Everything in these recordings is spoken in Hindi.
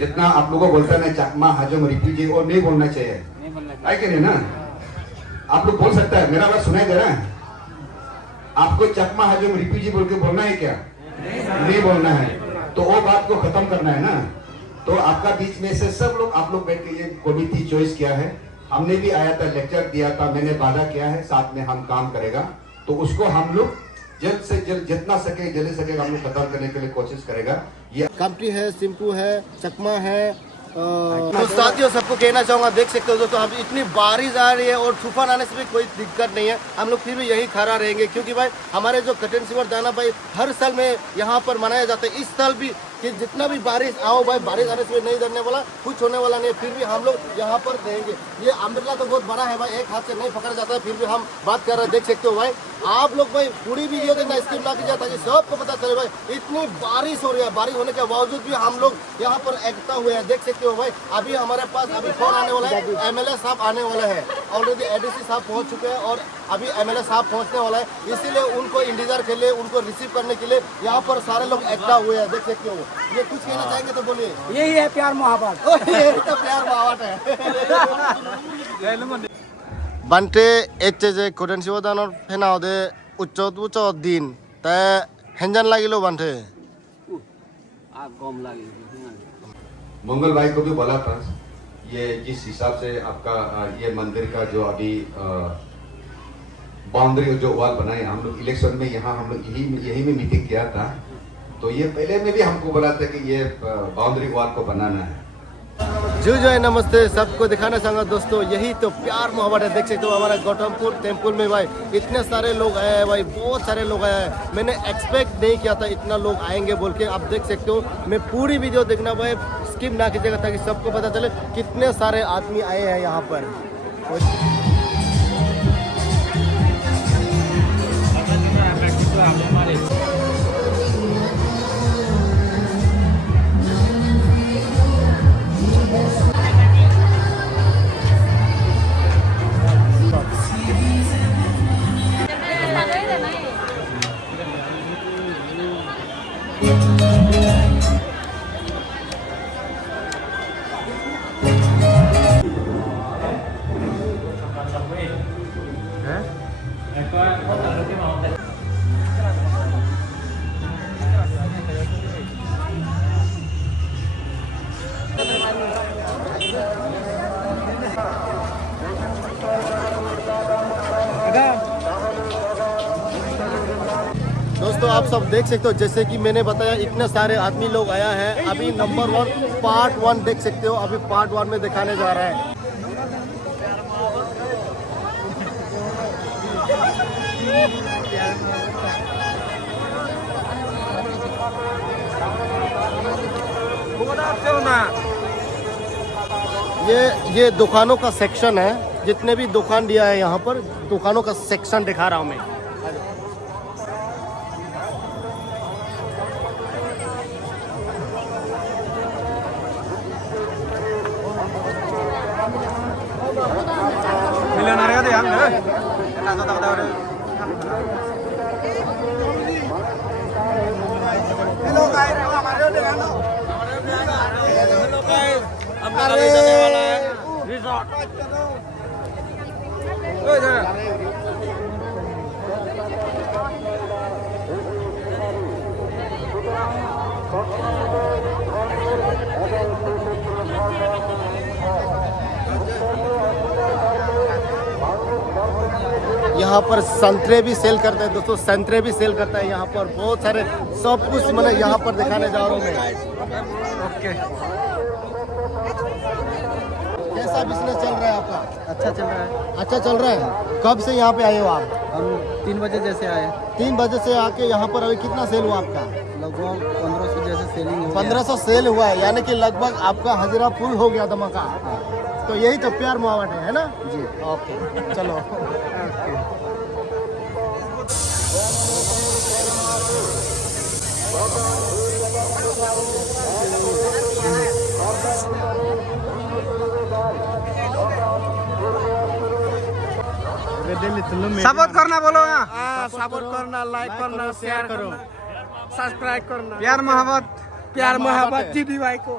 जितना आप लोगों को बोलता है ना चकमा हजम रिफ्यूजी और नहीं बोलना चाहिए, है कि नहीं ना? आप लोग बोल सकता है, मेरा बात सुनाई दे रहा है? आपको चकमा हजम रिफ्यूजी बोल के बोलना है क्या? नहीं बोलना है, तो वो बात को खत्म करना है ना। तो आपका बीच में से सब लोग आप लोग बैठ के ये कमिटी चॉइस किया है, हमने भी आया था, लेक्चर दिया था, मैंने वादा किया है साथ में हम काम करेगा, तो उसको हम लोग जल्द से जल्द जितना सके जल्दी सकेगा हम लोग खत्म करने के लिए कोशिश करेगा। ये कामटी है, सिंपू है, चकमा है। तो साथियों सबको कहना चाहूँगा, देख सकते हो दोस्तों, हम इतनी बारिश आ रही है और तूफान आने से भी कोई दिक्कत नहीं है, हम लोग फिर भी यही खड़ा रहेंगे, क्योंकि भाई हमारे जो कटन सिमर दाना भाई हर साल में यहाँ पर मनाया जाता है। इस साल भी कि जितना भी बारिश आओ भाई, बारिश आने से भी नहीं डरने वाला, कुछ होने वाला नहीं, फिर भी हम लोग यहाँ पर रहेंगे। ये अम्ब्रेला तो बहुत बड़ा है भाई, एक हाथ से नहीं पकड़ा जाता है, फिर भी हम बात कर रहे हैं। देख सकते हो भाई, आप लोग भाई पूरी वीडियो देखना, स्किप ना कीजिए ताकि सबको पता चले भाई इतनी बारिश हो रही है। बारिश होने के बावजूद भी हम लोग यहाँ पर एकता हुए हैं। देख सकते हो भाई, अभी हमारे पास अभी कौन आने वाला है? एमएलए साहब आने वाला है, ऑलरेडी एडीसी साहब पहुँच चुके हैं और अभी एमएलए साहब पहुँचने वाला है, इसीलिए उनको इंतजार के लिए, उनको रिसीव करने के लिए यहाँ पर सारे लोग एकता हुए हैं। देख सकते हो, ये कुछ कहना चाहेंगे तो बोलिए। यही है प्यार मोहब्बत। यही तो प्यार मोहब्बत है। Bante etche koden siwadanor phenaude ucco din ta henjan lagilo bante आग गम लगी। मंगल भाई को भी बोला था, ये जिस हिसाब से आपका ये मंदिर का जो अभी बाउंड्री जो वॉल बनाए, हम लोग इलेक्शन में यहाँ हम लोग यही में मीटिंग किया था, तो ये पहले में भी हमको बोला था कि ये बाउंड्री वॉल को बनाना है। जो है नमस्ते, सबको दिखाना चाहूँगा दोस्तों, यही तो प्यार मोहब्बत है। देख सकते हो हमारा गौतमपुर टेम्पल में भाई इतने सारे लोग आए हैं भाई, बहुत सारे लोग आए हैं। मैंने एक्सपेक्ट नहीं किया था इतना लोग आएंगे बोल के। आप देख सकते हो, मैं पूरी वीडियो देखना भाई, स्किप ना कीजिएगा ताकि सबको पता चले कितने सारे आदमी आए हैं यहाँ पर। दोस्तों आप सब देख सकते हो, जैसे कि मैंने बताया इतने सारे आदमी लोग आया है। अभी नंबर 1 पार्ट 1 देख सकते हो, अभी पार्ट 1 में दिखाने जा रहा है। ये दुकानों का सेक्शन है, जितने भी दुकान दिया है यहाँ पर, दुकानों का सेक्शन दिखा रहा हूँ मैं। हेलो गाइस, हमारे देखो हेलो गाइस, हमारा जाने वाला है रिजॉर्ट। यहाँ पर संतरे भी सेल करते हैं दोस्तों, संतरे भी सेल करता है यहाँ पर, बहुत सारे सब कुछ मतलब यहाँ पर दिखाने जा रहा हूँ मैं। ओके, कैसा बिजनेस चल रहा है आपका? अच्छा चल रहा है। अच्छा चल रहा है। कब से यहाँ पे आए हो आप? हम 3 बजे जैसे आए। 3 बजे से आके यहाँ पर अभी कितना सेल हुआ आपका? लगभग 1500 जैसे सेलिंग हो 1500 सेल हुआ है, यानी कि लगभग आपका हाजिरा फुल हो गया धमाका। तो यही तो प्यार मोहब्बत है ना जी। ओके चलो। सपोर्ट करना बोलो ना। सपोर्ट करना, लाइक करना, शेयर करो, सब्सक्राइब करना। प्यार मोहब्बत प्यार मोहब्बत जी भाई को।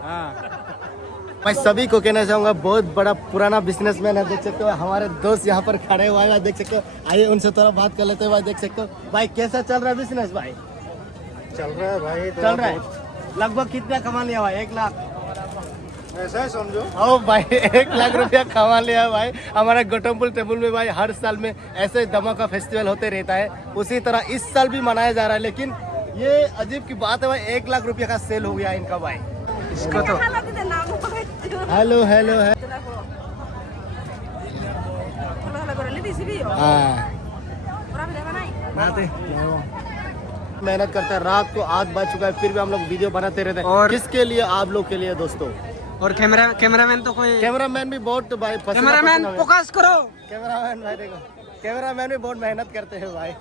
भाई सभी को कहना चाहूँगा बहुत बड़ा पुराना बिजनेसमैन है, देख सकते हो हमारे दोस्त यहाँ पर खड़े हुए हैं, देख सकते हो। आइए उनसे थोड़ा बात कर लेते हैं भाई। देख सकते हो भाई कैसा चल रहा है बिजनेस भाई? चल रहा है भाई, चल रहा है। लगभग कितना कमा लिया भाई? 1 लाख ऐसा ही समझो। ओ भाई 1 लाख रुपया कमा लिया भाई। हमारा गौतमपुर टेबल में भाई हर साल में ऐसे धमाका फेस्टिवल होते रहता है, उसी तरह इस साल भी मनाया जा रहा है। लेकिन ये अजीब की बात है भाई, 1 लाख रुपया का सेल हो गया इनका भाई। इसको तो हेलो हेलो है। मेहनत करते हैं, रात को 8 बज चुका है फिर भी हम लोग वीडियो बनाते रहते हैं। और किसके लिए? आप लोग के लिए दोस्तों। और कैमरामैन तो कोई कैमरामैन भी बहुत भाई कैमरामैन फोकस करो। कैमरामैन भाई देखो, कैमरामैन भी बहुत मेहनत करते हैं भाई।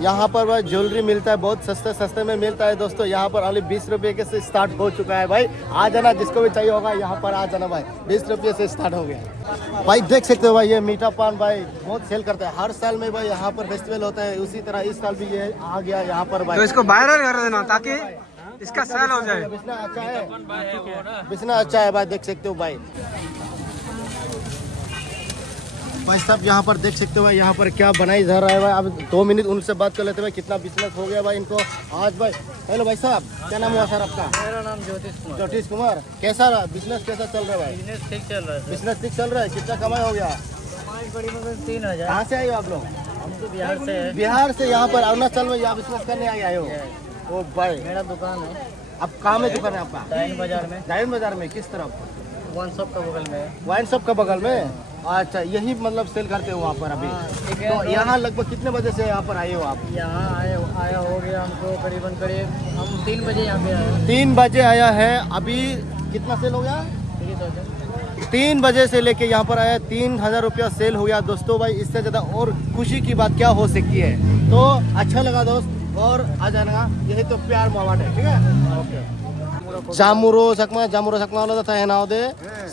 यहाँ पर भाई ज्वेलरी मिलता है, बहुत सस्ते सस्ते में मिलता है दोस्तों। यहाँ पर अभी 20 रुपये के से स्टार्ट हो चुका है भाई। आ जाना, जिसको भी चाहिए होगा यहाँ पर आ जाना भाई। 20 रुपये से स्टार्ट हो गया भाई। देख सकते हो भाई ये मीठा पान भाई बहुत सेल करता है। हर साल में भाई यहाँ पर फेस्टिवल होता है, उसी तरह इस साल भी ये आ गया यहाँ पर भाई। तो इसको वायरल कर देना ताकि इसका सेल हो जाए। बिस्ना अच्छा है, बिस्ना अच्छा है भाई। देख सकते हो भाई भाई सब यहाँ पर देख सकते हो भाई यहाँ पर क्या बनाई जा रहा है भाई। अब 2 मिनट उनसे बात कर लेते हैं भाई, कितना बिजनेस हो गया भाई इनको आज भाई। हेलो भाई साहब, क्या नाम हुआ सर आपका? मेरा नाम ज्योतिष कुमार। कैसा रहा बिजनेस, कैसा चल रहा है भाई? बिजनेस ठीक चल रहा है। बिजनेस ठीक चल रहा है। कितना कमाई हो गया? बड़ी 3000। कहाँ से आए हो आप लोग? हम तो बिहार से है। बिहार से यहाँ पर अरुणाचल में यहाँ बिजनेस करने आए हो? ओ भाई मेरा दुकान है अब कहाँ में दुकान है आपका? डायन बाजार में। डायन बाजार में किस तरफ? वन शॉप का बगल में। वाइन शॉप का बगल में? अच्छा, यही मतलब सेल करते हो वहाँ पर अभी? तो यहाँ लगभग कितने बजे से यहाँ पर आए हो आप? यहाँ आया हो गया हमको करीब हम 3 बजे यहाँ पे आए। 3 बजे आया है। अभी कितना सेल हो गया? 3 बजे से लेके यहाँ पर आया, 3000 रुपया सेल हो गया दोस्तों भाई। इससे ज़्यादा और खुशी की बात क्या हो सकती है? तो अच्छा लगा दोस्त, और आ जाना, यही तो प्यार मोहब्बत है। ठीक है, ओके। जामुरो सकमा वाला था ना दे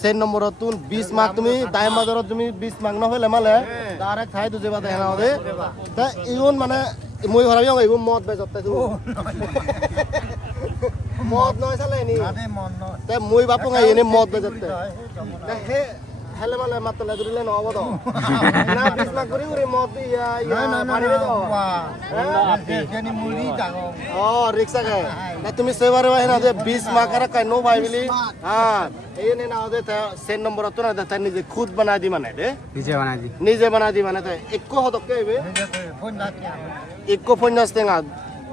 सेन नंबर तुम 20 मार्क तुम्हें टाइम बाजार तुम्हें 20 मार्क ना होले माले डायरेक्ट खाए तुझे बात है ना दे तो इवन माने मुई भराबी होगा इवन मौत बे सकते तू मौत नय साले नी ते मुई बापू का ये मौत बे सकते हे हेले माले मत ले दुरिले न आबो तो ना 20 मार्क गुरी गुरी मौत या पानी में तो आपे जनी मुरी जागो ओ रिक्शा का ना तुम्हें सेवारे है ना दे 20 मार्क का का नो भाई मिली हां ये ने ना दे सेन नंबर तो ना दे निजे खुद बना दी माने दे निजे बना दी माने तो एको हो तो के बे फोन नाती एको फोन नास्तेगा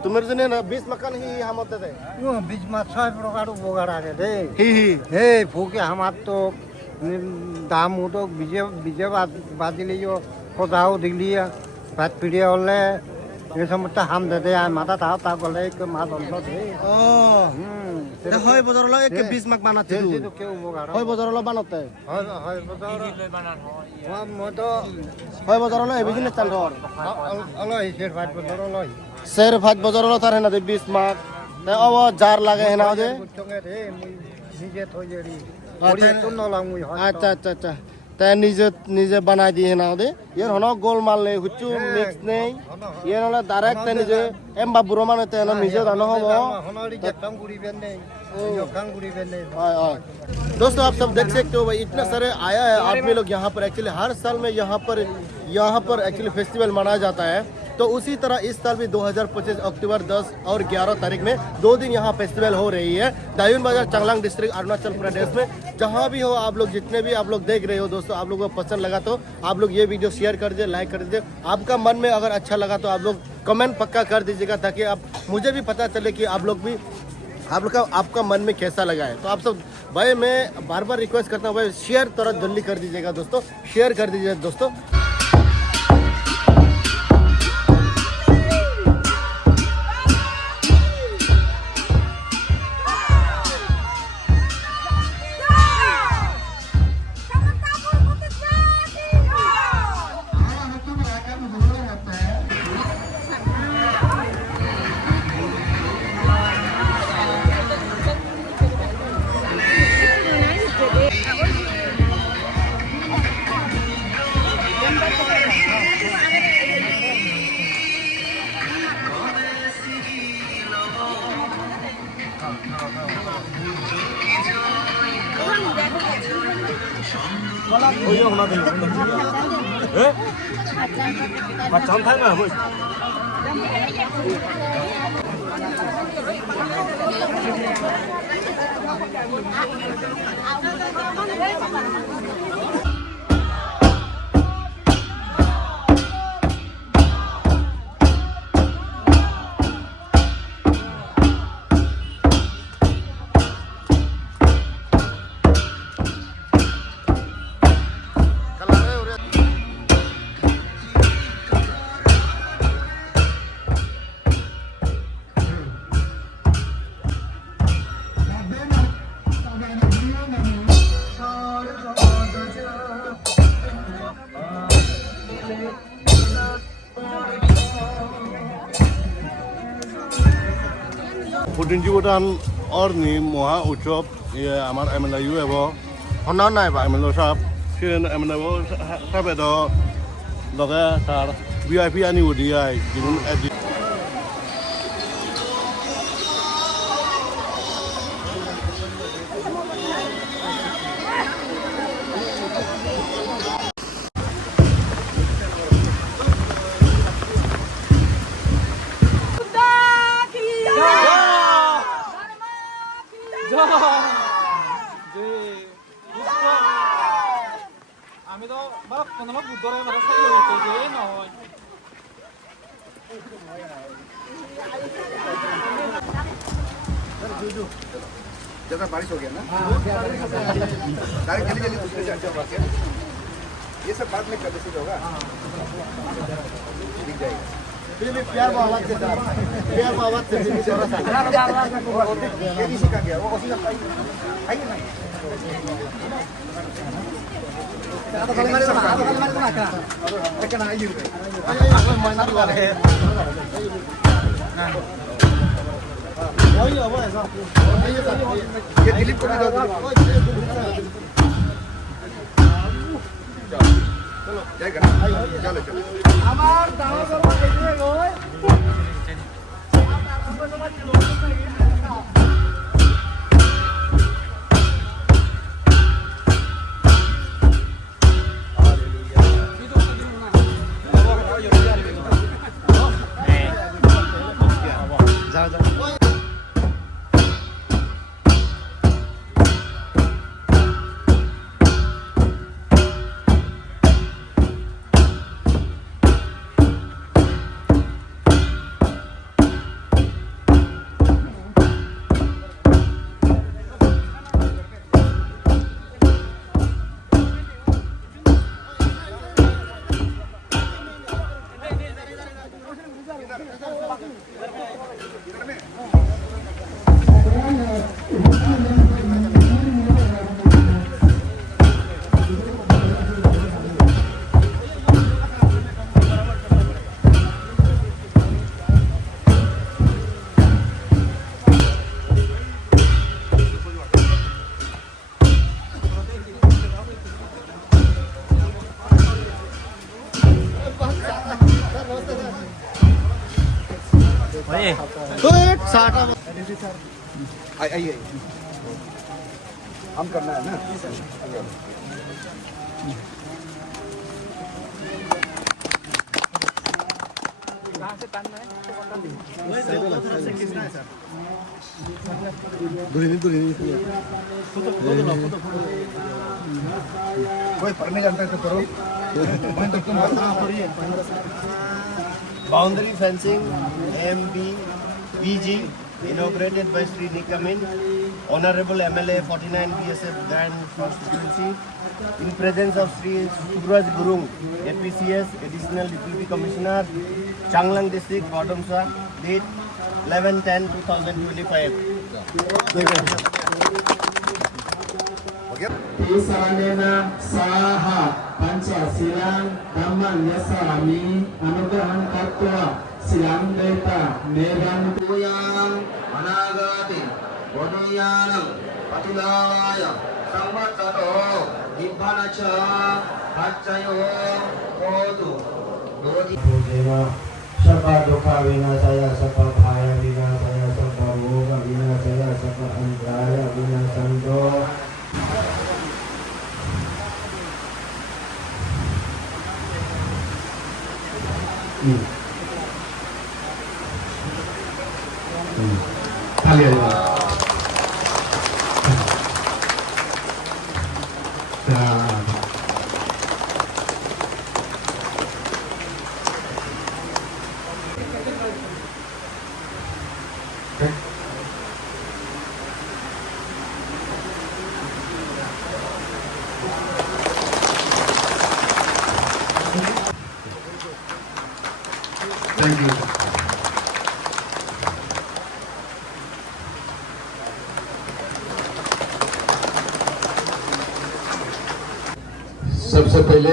तुम्हें जने ना 20 मकान ही हम होते थे यो 20 मार्क 6 प्रकार बोगाड़ा दे ही हे फूके हम आप तो दाम हो तो विजय बाजी लियो कोदाओ दिलिया बात पीड़िया होले ये समझता हम दे दे माता था बोले एक मां बोलतो थे ते होय बजार लो एक 20 मार्क बनाते तो क्यों बोगा होय बजार लो बनाते होय बजार हां मो तो होय बजार लो बिजनेस चल रहा अलो ही शेर फाट बजार लो शेर फाट बजार लो तारे ना 20 मार्क ते अब जार लागे है ना दे निजे थोजेरी अच्छा अच्छा अच्छा ते निजे बना दी है ना दे ये होना गोलमाल नहीं हुच्चू मिक्स नहीं ये ना डायरेक्ट ते निजे एम बाबूरो माने ते ना निजे दानो हो होनोरी के कंगुरी बेने जो कंगुरी बेने दोस्तों आप सब देख सकते हो भाई इतना सारे आया है आदमी लोग यहाँ पर। एक्चुअली हर साल में यहाँ पर एक्चुअली फेस्टिवल मनाया जाता है, तो उसी तरह इस साल भी 2025 अक्टूबर 10 और 11 तारीख में 2 दिन यहाँ फेस्टिवल हो रही है दायुन बाजार चांगलांग डिस्ट्रिक्ट अरुणाचल प्रदेश में। जहाँ भी हो आप लोग, जितने भी आप लोग देख रहे हो दोस्तों, आप लोगों को पसंद लगा तो आप लोग ये वीडियो शेयर कर दीजिए, लाइक कर दीजिए। आपका मन में अगर अच्छा लगा तो आप लोग कमेंट पक्का कर दीजिएगा, ताकि आप मुझे भी पता चले कि आप लोग भी आपका मन में कैसा लगा है। तो आप सब भाई मैं बार बार रिक्वेस्ट करता हूँ भाई शेयर थोड़ा जल्दी कर दीजिएगा दोस्तों, शेयर कर दीजिए दोस्तों। प्रतिनिधिवदान और नी महा उत्सव ये हमार MLU है वो होना ना है MLU साहब फिर MLU साहब है तो लगा सार VIP आनी हो दिया है जिन्होंने আমি তো বাপ কোনো বুদ্ধরে মারা সাইলো হইতো যে নয় जैसा बारिश हो गया ना डायरेक्ट जल्दी जल्दी दूसरे चर्चा होगा क्या ये सब बाद में कर देते होगा दिख जाएगा प्यार बावत से प्यार बावत से ये भी सीखा गया वो उसी का आइए ना ये दिलीप को भी दो चलो जाएगा ना चलो चलो আমার দাওয়া করব দেখে গই आइए हम करना है ना कहां से तानना है कोई पढ़ने जानता है तो करो Boundary fencing MB PG inaugurated by Sri Nikamin, Honorable MLA 49 BSF Grand Constituency, in presence of Sri Subraj Gurung, APCS Additional Deputy Commissioner, Changlang District, Bottomsa, date 11/10/2025. Isaranena saha panca silang taman yasami anugrahan katwa silang deta megan tuyang managati bodoyanam patulaya samvatsato nibbanacha haccayo hotu dodi Pujema Sapa Dukha Vinasaya Sapa Bhaya Vinasaya Sapa Roga Vinasaya sapa antraya winasanto Haleluya. Thank you. सबसे पहले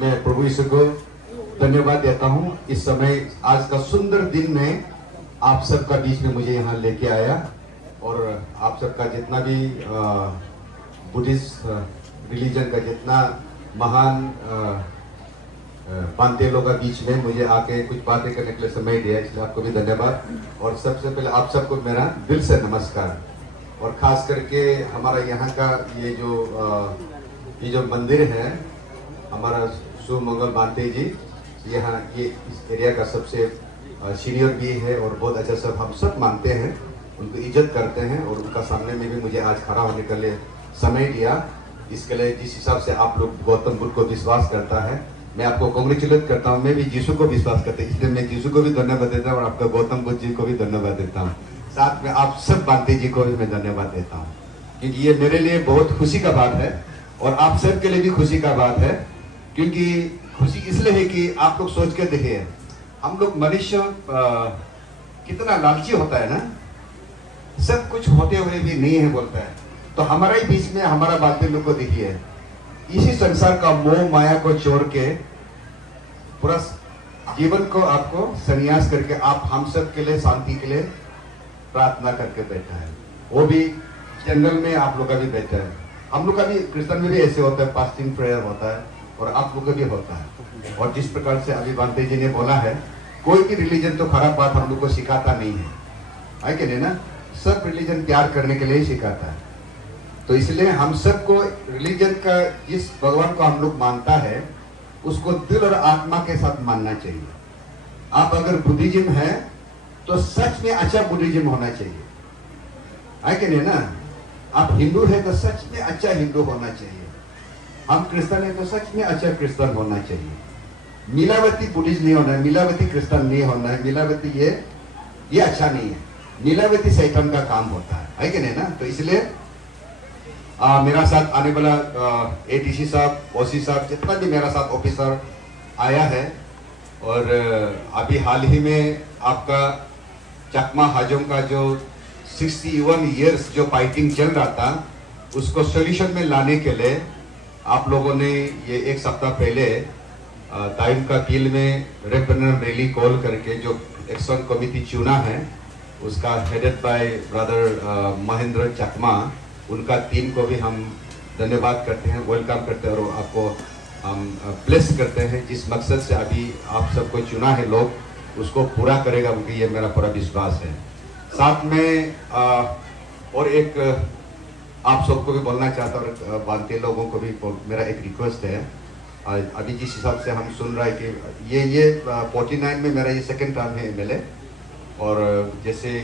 मैं प्रभु यीशु को धन्यवाद देता हूँ इस समय आज का सुंदर दिन में आप सबका बीच में मुझे यहाँ लेके आया और आप सबका जितना भी बुद्धिस्ट रिलीजन का जितना महान पांते लोगों का बीच में मुझे आके कुछ बातें करने के लिए समय दिया, इसलिए आपको भी धन्यवाद। और सबसे पहले आप सबको मेरा दिल से नमस्कार। और खास करके हमारा यहाँ का ये जो मंदिर है हमारा सुमंगल बांते जी, यहाँ ये इस एरिया का सबसे सीनियर भी है और बहुत अच्छा सब हम सब मानते हैं, उनको इज्जत करते हैं और उनका सामने में भी मुझे आज खड़ा होने के लिए समय दिया। इसके लिए जिस हिसाब से आप लोग गौतम बुद्ध को विश्वास करता है, मैं आपको कांग्रेचुलेट करता हूँ। मैं भी यीशु को विश्वास करता हूँ, इसलिए मैं यीशु को भी धन्यवाद देता हूँ और आपका गौतम बुद्ध जी को भी धन्यवाद देता हूँ। साथ में आप सब बांते जी को भी मैं धन्यवाद देता हूँ, क्योंकि ये मेरे लिए बहुत खुशी का बात है और आप सब के लिए भी खुशी का बात है। क्योंकि खुशी इसलिए है कि आप लोग सोच के देखिए, हम लोग मनुष्य कितना लालची होता है ना, सब कुछ होते हुए भी नहीं है बोलता है। तो हमारा ही बीच में हमारा बातें लोग को देखिए, इसी संसार का मोह माया को छोड़ के पूरा जीवन को आपको संन्यास करके आप हम सब के लिए शांति के लिए प्रार्थना करके बैठा है। वो भी जंगल में आप लोग का भी बैठा है। हम लोग का भी क्रिश्चियन में भी ऐसे होता है, फास्टिंग प्रेयर होता है और आप लोग का भी होता है। और जिस प्रकार से अभी बांते जी ने बोला है, कोई भी रिलीजन तो खराब बात हम लोग को सिखाता नहीं है कि नहीं ना, सब रिलीजन प्यार करने के लिए ही सिखाता है। तो इसलिए हम सबको रिलीजन का जिस भगवान को हम लोग मानता है उसको दिल और आत्मा के साथ मानना चाहिए। आप अगर बुद्धिज्म है तो सच में अच्छा बुद्धिज्म होना चाहिए, है कि नहीं ना। आप हिंदू है तो सच में अच्छा हिंदू होना चाहिए। हम क्रिश्चियन है तो सच में अच्छा क्रिश्चियन होना चाहिए। मिलावटी बुद्धिस्ट नहीं होना है, मिलावटी क्रिश्चियन नहीं होना है। मिलावटी ये अच्छा नहीं है। मिलावटी शैतान का काम होता है कि नहीं ना। तो इसलिए मेरा साथ आने वाला एडीसी साहब, ओसी साहब, जितना भी मेरा साथ ऑफिसर आया है, और अभी हाल ही में आपका चकमा हाजों का जो 61 इयर्स जो फाइटिंग चल रहा था उसको सोल्यूशन में लाने के लिए आप लोगों ने ये एक सप्ताह पहले टाइम का किल में रेफरेंडम रैली कॉल करके जो एक्शन कमेटी चुना है, उसका हेडेड बाय ब्रदर महेंद्र चकमा, उनका टीम को भी हम धन्यवाद करते हैं, वेलकम करते हैं और आपको हम ब्लेस करते हैं। जिस मकसद से अभी आप सबको चुना है लोग उसको पूरा करेगा, क्योंकि ये मेरा पूरा विश्वास है। साथ में और एक आप सबको भी बोलना चाहता हूँ, बांते लोगों को भी मेरा एक रिक्वेस्ट है। अभी जिस हिसाब से हम सुन रहे हैं कि ये 49 में मेरा ये सेकंड टर्म है एमएलए, और जैसे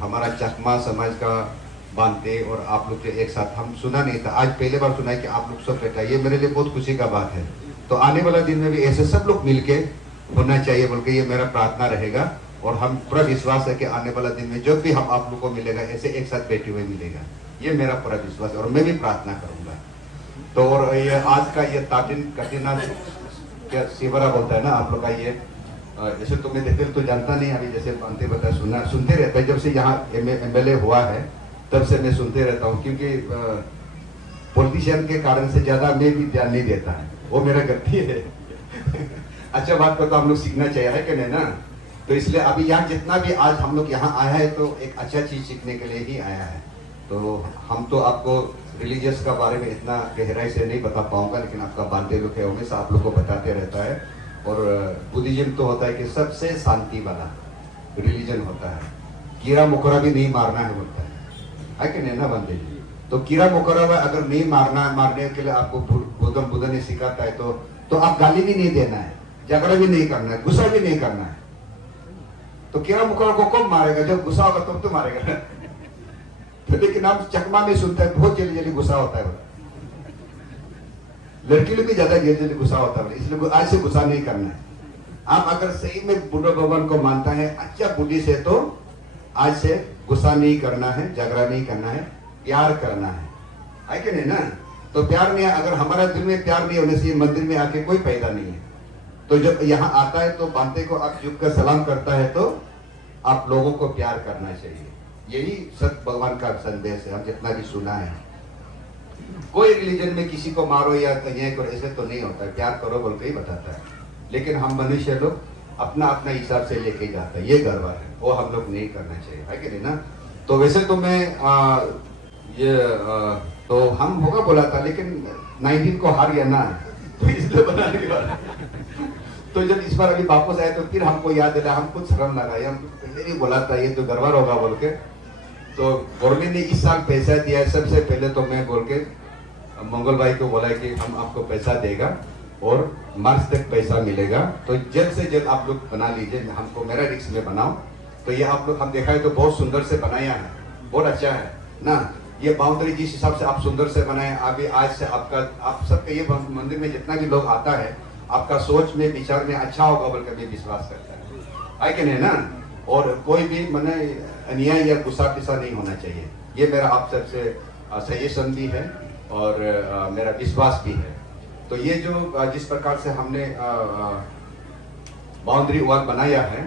हमारा चकमा समाज का बांते और आप लोग के एक साथ हम सुना नहीं था, आज पहले बार सुना है कि आप लोग सब बैठा, ये मेरे लिए बहुत खुशी का बात है। तो आने वाला दिन में भी ऐसे सब लोग मिलके होना चाहिए बोल के ये मेरा प्रार्थना रहेगा। और हम पूरा विश्वास है कि आने वाला दिन में जब भी हम आप लोग को मिलेगा ऐसे एक साथ बैठे हुए मिलेगा, ये मेरा पूरा विश्वास है और मैं भी प्रार्थना करूंगा। तो और ये आज का ये कटिना क्या शिवरा बोलता है ना आप लोग का, ये जैसे तो मैं डिटेल तो जानता नहीं, अभी जैसे बांते बता सुनते रहता है, जब से यहाँ एमएलए हुआ है तब से मैं सुनते रहता हूँ, क्योंकि पॉलिटिशियन के कारण से ज्यादा मैं भी ध्यान नहीं देता है, वो मेरा गलती है। अच्छा बात को तो हम लोग सीखना चाहिए, है कि नहीं ना। तो इसलिए अभी यहाँ जितना भी आज हम लोग यहाँ आया है तो एक अच्छा चीज सीखने के लिए ही आया है। तो हम तो आपको रिलीजियस का बारे में इतना गहराई से नहीं बता पाऊंगा, लेकिन आपका बांते लोग है हमेशा आप लोग को बताते रहता है। और बुद्धिज्म तो होता है कि सबसे शांति वाला रिलीजन होता है, कीड़ा मकोड़ा भी नहीं मारना है बोलता है कि नहीं ना बंदे। तो कीड़ा मकोड़ा अगर नहीं मारने के लिए आपको गौतम बुद्ध ने सिखाता है तो आप गाली भी नहीं देना है, झगड़ा भी नहीं करना है, गुस्सा भी नहीं करना है। तो कीड़ा मकोड़ा को कब मारेगा? जब गुस्सा होगा तब तो मारेगा। तो लेकिन आप चकमा में सुनते हैं बहुत जल्दी गुस्सा होता है, लड़की लोग भी ज्यादा जल्दी गुस्सा होता है, इसलिए आज से गुस्सा नहीं करना है। आप अगर सही में बुद्ध भगवान को मानता है अच्छा बुद्धि से, तो आज से गुस्सा नहीं करना है, झगड़ा नहीं करना है, प्यार करना है कि नहीं ना। तो प्यार नहीं, अगर हमारा दिल में प्यार नहीं होने से ये मंदिर में आके कोई फायदा नहीं है। तो जब यहाँ आता है तो बांते को आप झुक कर सलाम करता है, तो आप लोगों को प्यार करना चाहिए। यही सत्य भगवान का संदेश है, हम जितना भी सुना है। कोई रिलीजन में किसी को मारो या ये करो ऐसे तो नहीं होता है, प्यार करो बोल के ही बताता है। लेकिन हम मनुष्य लोग अपना अपना हिसाब से लेके जाता है, ये गड़बड़ है, वो हम लोग नहीं करना चाहिए, है कि नहीं ना। तो वैसे तो मैं तो हम होगा बोला था, लेकिन 19 को हार गया ना, तो इसलिए बना नहीं वाला। तो जब इस बार अभी वापस आए तो फिर हमको याद दिला, हम कुछ शर्म लगा, हम पहले भी बोला था ये तो गड़बड़ होगा बोल के। तो गवर्नमेंट ने इस साल पैसा दिया है। सबसे पहले तो मैं बोल के मंगल भाई को बोला कि हम आपको पैसा देगा और मार्च तक पैसा मिलेगा, तो जल्द से जल्द आप लोग बना लीजिए, हमको मेरा रिक्स में बनाओ। तो ये आप लोग हम देखा है तो बहुत सुंदर से बनाया है, बहुत अच्छा है ना। ये बाउंड्री जिस हिसाब से आप सुंदर से बनाए, अभी आज से आप सबका ये मंदिर में जितना भी लोग आता है, आपका सोच में विचार में अच्छा होगा बोल कर विश्वास करता है कि नहीं ना। और कोई भी मैंने अन्याय या गुस्सा पिसा नहीं होना चाहिए, ये मेरा आप सबसे सजेशन भी है और मेरा विश्वास भी है। तो ये जो जिस प्रकार से हमने बाउंड्री वॉल बनाया है,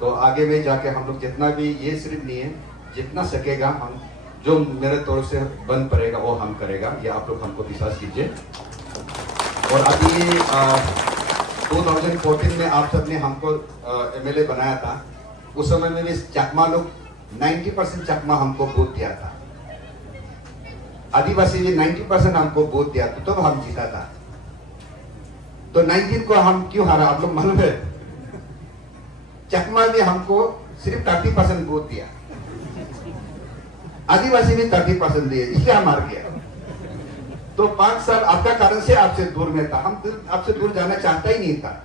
तो आगे में जाके हम लोग जितना भी, ये सिर्फ नहीं है, जितना सकेगा हम, जो मेरे तौर से बन पड़ेगा वो हम करेगा, ये आप लोग हमको विश्वास कीजिए। और अभी 2014 में आप सबने हमको MLA बनाया था, उस समय में भी चकमा लोग 90% चकमा हमको वोट दिया था, आदिवासी भी 90% हमको वोट दिया था, तो हम जीता था। तो 19 को हम क्यों हारा आप लोग मालूम है? चकमा भी हमको सिर्फ 30% वोट दिया, आदिवासी भी 30% दिए, इसलिए हम हार गया। तो 5 साल आपका कारण से आपसे दूर में था, हम आपसे दूर जाना चाहता ही नहीं था।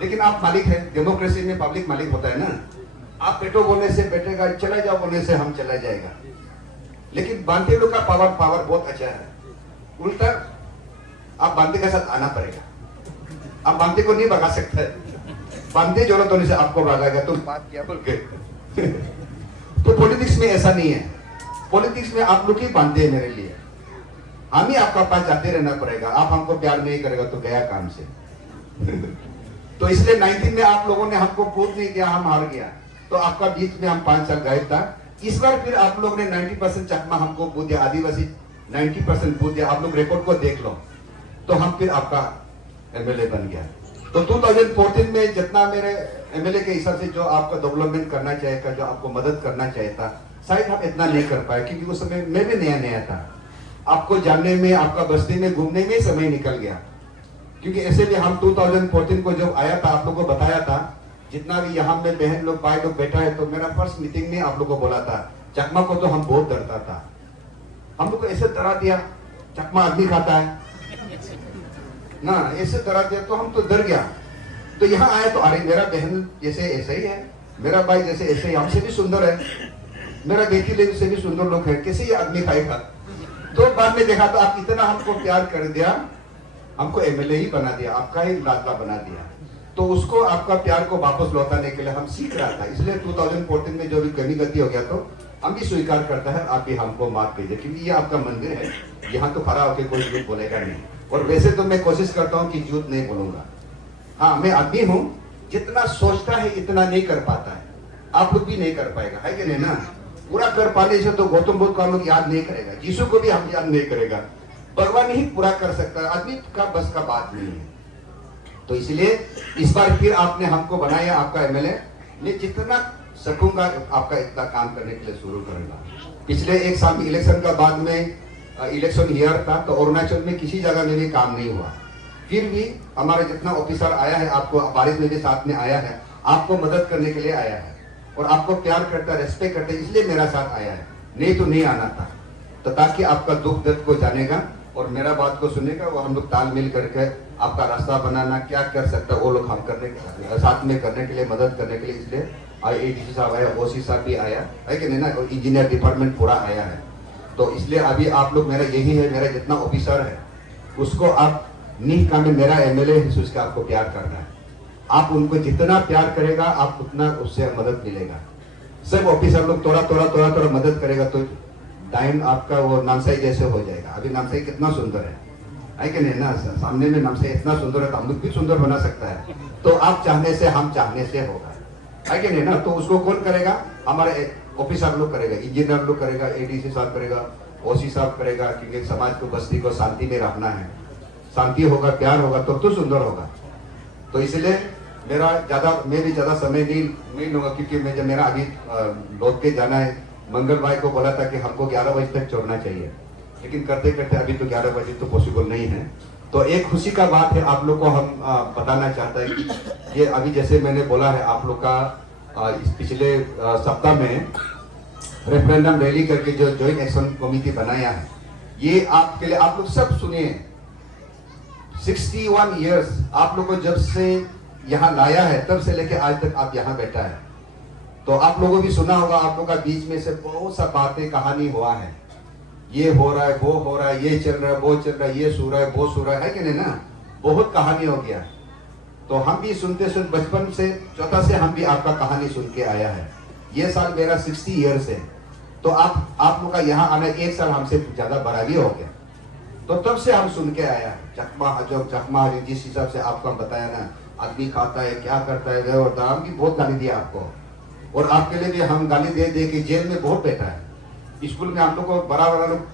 लेकिन आप मालिक हैं, डेमोक्रेसी में पब्लिक मालिक होता है ना। आप बैठो बोलने से बैठेगा, चला जाओ बोलने से हम चला जाएगा। लेकिन बांते लोग का पावर बहुत अच्छा है, उल्टा आप बांते के साथ आना पड़ेगा। आप बांते को नहीं भगा सकते, बांते जरूरत होने से आपको भगाएगा, तुम बात किया बोल के। तो पॉलिटिक्स में ऐसा नहीं है, पॉलिटिक्स में आप लोग ही बांधे हैं मेरे लिए, हम ही आपका पास जाते रहना पड़ेगा। आप हमको प्यार नहीं करेगा तो गया काम से। तो इसलिए 19 में आप लोगों ने हमको वोट नहीं दिया, हम हार गया। तो आपका बीच में हम 5 साल गायब था। इस बार फिर आप लोग ने 90% चकमा हमको वोट दिया, आदिवासी 90% वोट दिया। आप लोग रिकॉर्ड को देख लो, तो हम फिर आपका MLA बन गया। तो 2014 में जितना मेरे MLA के हिसाब से जो आपका डेवलपमेंट करना चाहिए था, जो आपको मदद करना चाहिए था, शायद हम इतना नहीं कर पाए, क्योंकि उस समय मैं भी नया था। आपको जानने में, आपका बस्ती में घूमने में समय निकल गया। क्योंकि ऐसे भी हम 2014 को जब आया था, आप लोगों को बताया था, जितना भी यहाँ में बहन लोग भाई लोग बैठा है, तो मेरा फर्स्ट मीटिंग में आप लोगों को बोला था, चकमा को तो हम बहुत डरता था, हम लोग को ऐसे डरा दिया, चकमा आदमी खाता है ना, ऐसे डरा दिया तो हम तो डर गया। तो यहाँ आया तो अरे मेरा बहन जैसे ऐसे ही है, मेरा भाई जैसे ऐसे ही, हमसे भी सुंदर है, मेरा बेटी से भी सुंदर लोग है, कैसे ये आदमी खाएगा। तो बाद में देखा तो आप इतना हमको प्यार कर दिया, हमको MLA ही बना दिया, आपका ही लाडला बना दिया। तो उसको आपका प्यार को वापस लौटाने के लिए हम सीख रहा था। इसलिए 2014 में जो भी कमी गति हो गया, तो हम भी स्वीकार करता है, आप भी हमको माफ कीजिए, क्योंकि ये आपका मंदिर है, यहाँ तो खड़ा होकर कोई झूठ बोलेगा नहीं। और वैसे तो मैं कोशिश करता हूँ कि झूठ नहीं बोलूंगा। हाँ, मैं आदमी हूँ, जितना सोचता है इतना नहीं कर पाता है, आप लोग भी नहीं कर पाएगा, है कि नहीं ना। पूरा कर पाने से तो गौतम बुद्ध को हम लोग याद नहीं करेगा, यीशु को भी हम याद नहीं करेगा, भगवान ही पूरा कर सकता है, आदमी का बस का बात नहीं है। तो इसलिए इस बार फिर आपने हमको बनाया आपका MLA, मैं जितना सकूंगा आपका इतना काम करने के लिए शुरू करूंगा। पिछले 1 साल में इलेक्शन का बाद में इलेक्शन ईयर था, तो अरुणाचल में किसी जगह में भी काम नहीं हुआ। फिर भी हमारा जितना ऑफिसर आया है, आपको बारिश में भी साथ में आया है, आपको मदद करने के लिए आया है। और आपको प्यार करता है, रेस्पेक्ट करता है, इसलिए मेरा साथ आया है, नहीं तो नहीं आना था। तो ताकि आपका दुख दर्द को जानेगा और मेरा बात को सुनेगा और हम लोग तालमेल करके आपका रास्ता बनाना क्या कर सकता है वो लोग हम करने साथ में करने के लिए, मदद करने के लिए, इसलिए ADC साहब आया, OC साहब भी आया है कि नहीं ना, और इंजीनियर डिपार्टमेंट पूरा आया है। तो इसलिए अभी आप लोग, मेरा यही है, मेरा जितना ऑफिसर है उसको आप नीक काम में, मेरा MLA है उसका आपको प्यार करना है। आप उनको जितना प्यार करेगा आप उतना उससे मदद मिलेगा। सब ऑफिसर लोग थोड़ा मदद करेगा तो टाइम आपका वो नामसाई जैसे हो जाएगा। अभी नामसाई कितना सुंदर है कि नहीं ना, सामने में नामसाई इतना सुंदर है तो हम लोग भी सुंदर बना सकता है। तो आप चाहने से, हम चाहने से होगा, है कि नहीं ना। तो उसको कौन करेगा? हमारे ऑफिसर लोग करेगा, इंजीनियर लोग करेगा, ADC साहब करेगा, OC साहब करेगा, क्योंकि समाज को, बस्ती को शांति में रखना है। शांति होगा, प्यार होगा तो सुंदर होगा। तो इसलिए मैं भी ज्यादा समय नहीं लूंगा, क्योंकि मैं जब मेरा अभी लौट के जाना है। मंगल भाई को बोला था कि हमको 11 बजे तक छोड़ना चाहिए, लेकिन करते करते अभी तो 11 बजे तो पॉसिबल नहीं है। तो एक खुशी का बात है, आप लोग को हम बताना चाहता है कि ये अभी जैसे मैंने बोला है, आप लोग का इस पिछले सप्ताह में रेफरेंडम रैली करके जो जॉइंट एक्शन कमेटी बनाया है, ये आपके लिए, आप लोग सब सुनिए, 61 ईयर्स आप लोग को जब से यहाँ लाया है तब से लेके आज तक आप यहाँ बैठा है। तो आप लोगों भी सुना होगा, आप लोग का बीच में से बहुत सा बातें, कहानी हुआ है, ये हो रहा है, वो हो रहा है, ये चल रहा है, वो चल रहा है, ये सो रहा है, वो सो रहा है कि नहीं ना, बहुत कहानी हो गया। तो हम भी सुनते बचपन से, चौथा से हम भी आपका कहानी सुन के आया है। ये साल मेरा 60 ईयर्स है, तो आप लोग का यहाँ आना 1 साल हमसे ज्यादा बड़ा भी हो गया। तो तब से हम सुन के आया है, चकमा हजम, जिस हिसाब से आपको हम बताया ना, आदमी खाता है, क्या करता है, और हम भी बहुत गाली दिया आपको, और आपके लिए भी हम गाली दे दे के जेल में बहुत बैठा है। स्कूल में हम लोग को बड़ा लोग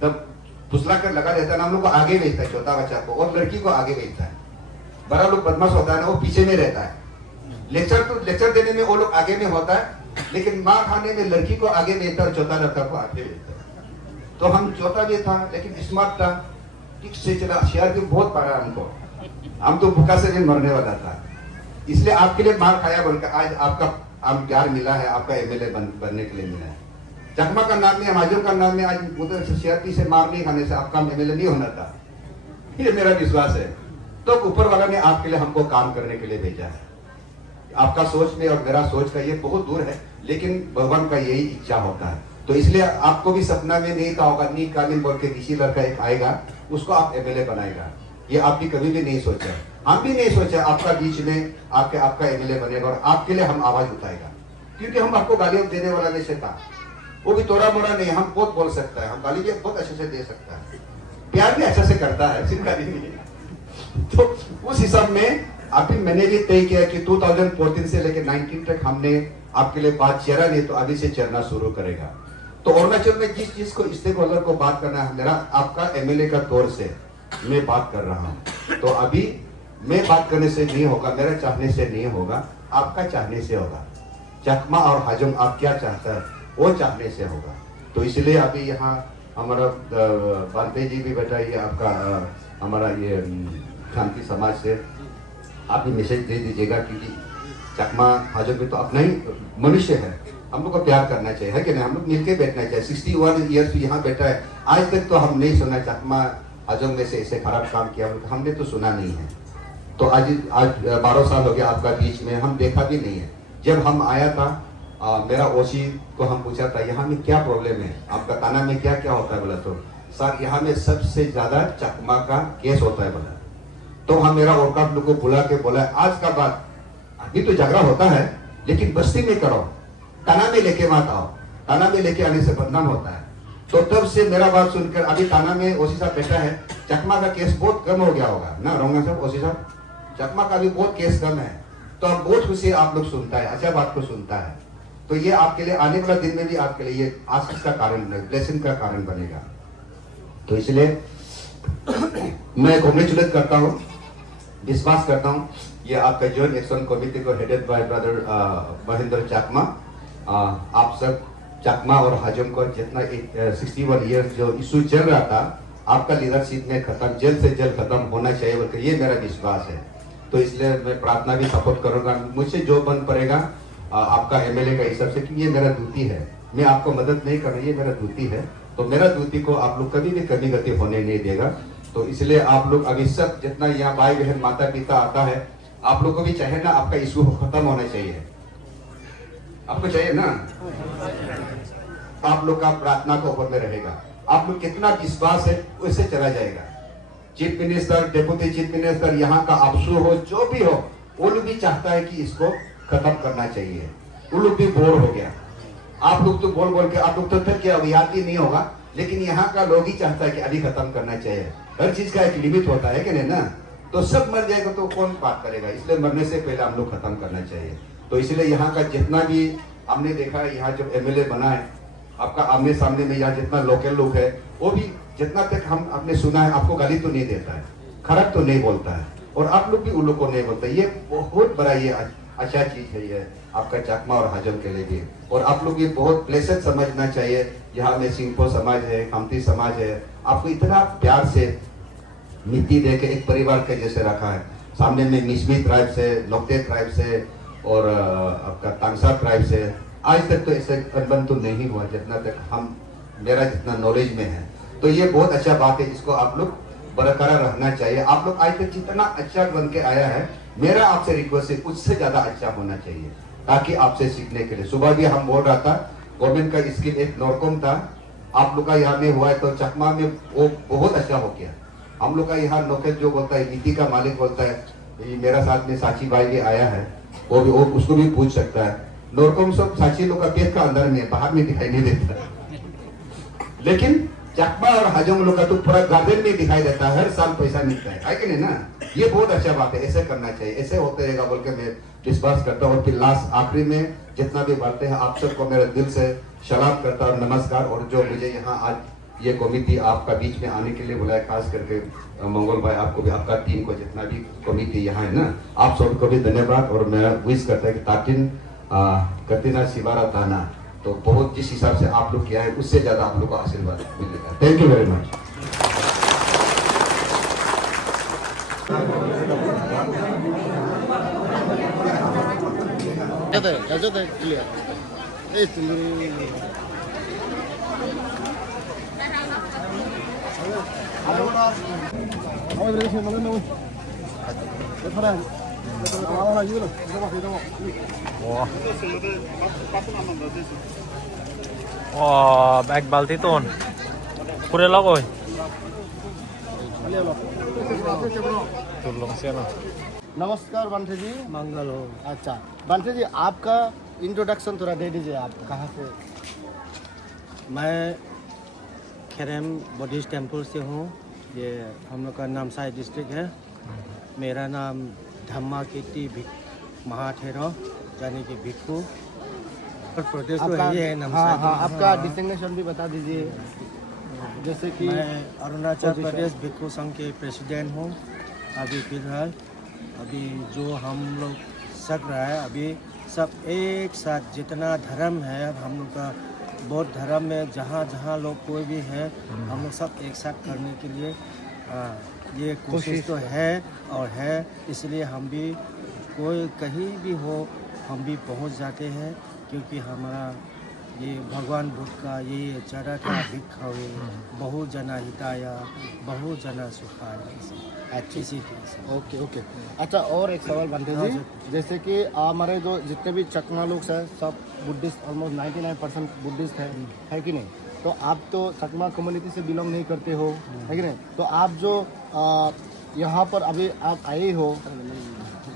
जब फुसला कर लगा देता है ना, हम लोग को आगे भेजता है, छोटा बच्चा को और लड़की को आगे भेजता है। बड़ा लोग बदमाश होता है ना, वो पीछे में रहता है। लेक्चर देने में वो लोग आगे में होता है, लेकिन मार खाने में लड़की को आगे भेजता है और छोटा लड़का को आगे भेजता है। तो हम छोटा भी था लेकिन स्मार्ट था, ठीक से चला, शेयर भी बहुत पारा हमको, हम तो भूखा से नहीं मरने वाला था। इसलिए आपके लिए मार खाया बोलकर आज आपका हम प्यार मिला है, आपका MLA बनने के लिए मिला है। चकमा का नाम में, हमाजों का नाम में, आज उधर शेयर से मार नहीं खाने से आपका MLA नहीं होना था, ये मेरा विश्वास है। तो ऊपर वाला ने आपके लिए हमको काम करने के लिए भेजा है। आपका सोच में और मेरा सोच का ये बहुत दूर है, लेकिन भगवान का यही इच्छा होता है। तो इसलिए आपको भी सपना में नहीं था होगा, नी काबिल बोल के किसी लड़का एक आएगा, उसको आप MLA बनाएगा, ये आप भी कभी भी नहीं सोचा, हम भी नहीं सोचा आपका बीच में आपका MLA बनेगा और आपके लिए हम आवाज उठाएगा। क्योंकि हम आपको गालियां देने वाला नहीं से था, वो भी थोड़ा मोड़ा नहीं, हम बहुत बोल सकता है, हम गाली भी बहुत अच्छे से दे सकता है, प्यार भी अच्छे से करता है, सिर्फ गाली नहीं। तो उस हिसाब में अभी मैंने भी तय किया कि 2014 से लेकर 19 तक हमने आपके लिए बात चेहरा नहीं, तो अभी से चलना शुरू करेगा। तो अरुणाचल में जिस चीज को, स्टेक होल्डर को बात करना है, मेरा आपका MLA का तौर से मैं बात कर रहा हूँ। तो अभी मैं बात करने से नहीं होगा, मेरा चाहने से नहीं होगा, आपका चाहने से होगा। चकमा और हजम आप क्या चाहता है वो चाहने से होगा। तो इसलिए अभी यहाँ हमारा बालते जी भी बैठा, ये आपका हमारा ये शांति समाज से आप भी मैसेज दे दीजिएगा, क्योंकि चकमा हजम भी तो अपना ही मनुष्य है, हम लोग को प्यार करना चाहिए, है कि नहीं, हम लोग मिलके बैठना चाहिए। 61 ईयर्स यहाँ बैठा है, आज तक तो हम नहीं सुना चकमा हजम में से ऐसे खराब काम किया, हमने तो सुना नहीं है। तो आज 12 साल हो गया आपका बीच में, हम देखा भी नहीं है। जब हम आया था मेरा OC को हम पूछा था यहाँ में क्या प्रॉब्लम है, आपका थाना में क्या क्या होता है, बोला तो सर यहाँ में सबसे ज्यादा चकमा का केस होता है बोला। तो हम मेरा औकात लोग को बुला के बोला, आज का बाद अभी तो झगड़ा होता है लेकिन बस्ती में करो, थाना में लेके मत आओ, थाना में लेके आने से बदनाम होता है। तो तब से मेरा बात सुनकर अभी थाना में OC साहब बैठा है, चकमा का केस बहुत कम हो गया होगा ना रोंगा साहब, OC साहब, चकमा का भी बहुत केस कम है। तो अब बहुत खुशी आप लोग सुनता है, अच्छा बात को सुनता है। तो ये आपके लिए आने वाला दिन में भी आपके लिए ये आशीष का कारण, ब्लेसिंग का कारण बनेगा। तो इसलिए मैं कॉन्ग्रेचुलेट करता हूँ, विश्वास करता हूँ ये आपका जॉइंट एक्शन कमेटी को हेडेड बाय ब्रदर महेंद्र चकमा। आप सब चकमा और हजम को जितना 61 ईयर्स जो इशू चल रहा था, आपका लीडरशिप में खत्म, जल्द से जल्द खत्म होना चाहिए बोलकर ये मेरा विश्वास है। तो इसलिए मैं प्रार्थना भी सपोर्ट करूंगा, मुझसे जो बन पड़ेगा आपका एमएलए का हिसाब से कि ये मेरा ड्यूटी है, मैं आपको मदद नहीं कर रही, ये मेरा ड्यूटी है, तो मेरा ड्यूटी को आप लोग कभी भी कमी गति होने नहीं देगा। तो इसलिए आप लोग अभी सब जितना यहाँ भाई बहन माता पिता आता है, आप लोग को भी चाहिए ना आपका इशू खत्म होना चाहिए, आपको चाहिए ना, आप लोग का प्रार्थना को ऊपर में रहेगा, आप लोग कितना विश्वास है उससे चला जाएगा। Chief minister, deputy chief minister, यहाँ का अफसर हो, जो भी हो, वो लोग भी चाहता है कि इसको खत्म करना चाहिए। वो लोग भी बोर हो गया, आप लोग तो बोल बोल के आप लोग तो थक गया, याद भी नहीं होगा, लेकिन यहाँ का लोग ही चाहता है कि अभी खत्म करना चाहिए। हर चीज का एक लिमिट होता है कि नहीं ना, तो सब मर जाएगा तो कौन बात करेगा, इसलिए मरने से पहले हम लोग खत्म करना चाहिए। तो इसलिए यहाँ का जितना भी हमने देखा है, यहाँ जो एमएलए बना है आपका आमने सामने में, यहाँ जितना लोकल लोग है वो भी जितना तक हम आपने सुना है, आपको गाली तो नहीं देता है, खराब तो नहीं बोलता है, और आप लोग भी उन लोग को नहीं बोलते। ये बहुत बड़ा ये अच्छा चीज है ये आपका चकमा और हजम के लिए भी, और आप लोग ये बहुत ब्लेसेड समझना चाहिए। यहाँ में सिंपो समाज है, कामती समाज है, आपको इतना प्यार से मिट्टी दे के एक परिवार के जैसे रखा है। सामने में मिसमी ट्राइब से, लोकते ट्राइब से और आपका तांगसा ट्राइब से आज तक तो ऐसे अनबन तो नहीं हुआ जितना तक हम मेरा जितना नॉलेज में है। तो ये बहुत अच्छा बात है, इसको आप लोग बरकरार रहना चाहिए। आप लोग आज तक जितना अच्छा बन के आया है, मेरा आपसे रिक्वेस्ट है उससे ज्यादा अच्छा होना चाहिए, ताकि आपसे सीखने के लिए। सुबह भी हम बोल रहा था गवर्नमेंट का स्कीम एक नॉर्कॉम था, आप लोग का यहाँ में हुआ है, तो चकमा में वो बहुत अच्छा हो गया। हम लोग का यहाँ लोकल जो बोलता है, नीति का मालिक बोलता है, मेरा साथ में साची भाई भी आया है, वो भी उसको भी पूछ सकता है। नॉर्कॉम सब साची लोग का पेट का अंदर में, बाहर में दिखाई नहीं देता, लेकिन चकमा और हजम लोग का तो पूरा गार्डन में दिखाई देता है, हर साल पैसा मिलता है कि नहीं ना। ये बहुत अच्छा बात है, ऐसे करना चाहिए, ऐसे होते रहेगा बोल के मैं विश्वास करता हूँ। और फिर लास्ट आखिरी में जितना भी बातें हैं, आप सबको मेरे दिल से सलाम करता हूँ, नमस्कार। और जो मुझे यहाँ आज ये कमेटी आपका बीच में आने के लिए बुलाया, खास करके मंगल भाई, आपको भी, आपका टीम को, जितना भी कमेटी यहाँ है ना, आप सबको भी धन्यवाद। और मैं विश करता है कि ताटिन कतिना शिवारा ताना, तो बहुत जिस हिसाब से आप लोग किया है उससे ज्यादा आप लोग को आशीर्वाद मिलेगा। Thank you very much. এক বালতি তোন করে লগই नमस्कार बंटे जी, मंगल हो। अच्छा बंटे जी, आपका इंट्रोडक्शन थोड़ा दे दीजिए, आप कहाँ से? मैं खेरेम बुद्धिस्ट टेम्पल से हूँ, ये हम लोग का नामसाई डिस्ट्रिक्ट है। मेरा नाम धम्मा कीर्ति महाथेरो यानी कि भिक्खू। उत्तर प्रदेश तो आपका, ये है नामसाई। हाँ, आपका डिस्टिंग्नेशन भी बता दीजिए। जैसे कि मैं अरुणाचल प्रदेश भिक्खू संघ के प्रेसिडेंट हूँ अभी फिलहाल। अभी जो हम लोग सक रहा है, अभी सब एक साथ जितना धर्म है, हम लोग का बौद्ध धर्म में जहाँ जहाँ लोग कोई भी है, हम लोग सब एक साथ करने के लिए ये कोशिश तो है और है। इसलिए हम भी कोई कहीं भी हो, हम भी पहुंच जाते हैं, क्योंकि हमारा ये भगवान बुद्ध का ये चरत है, भिक्खवे बहु जना हिताय बहु जना सुखाय। अच्छी इसी के ओके ओके। अच्छा, और एक सवाल बनते जी, जैसे कि हमारे जो जितने भी चकमा लोग हैं सब बुद्धिस्ट, ऑलमोस्ट 99% बुद्धिस्ट है कि नहीं? तो आप तो चकमा कम्युनिटी से बिलोंग नहीं करते हो, है कि नहीं? तो आप जो यहाँ पर अभी आप आए हो,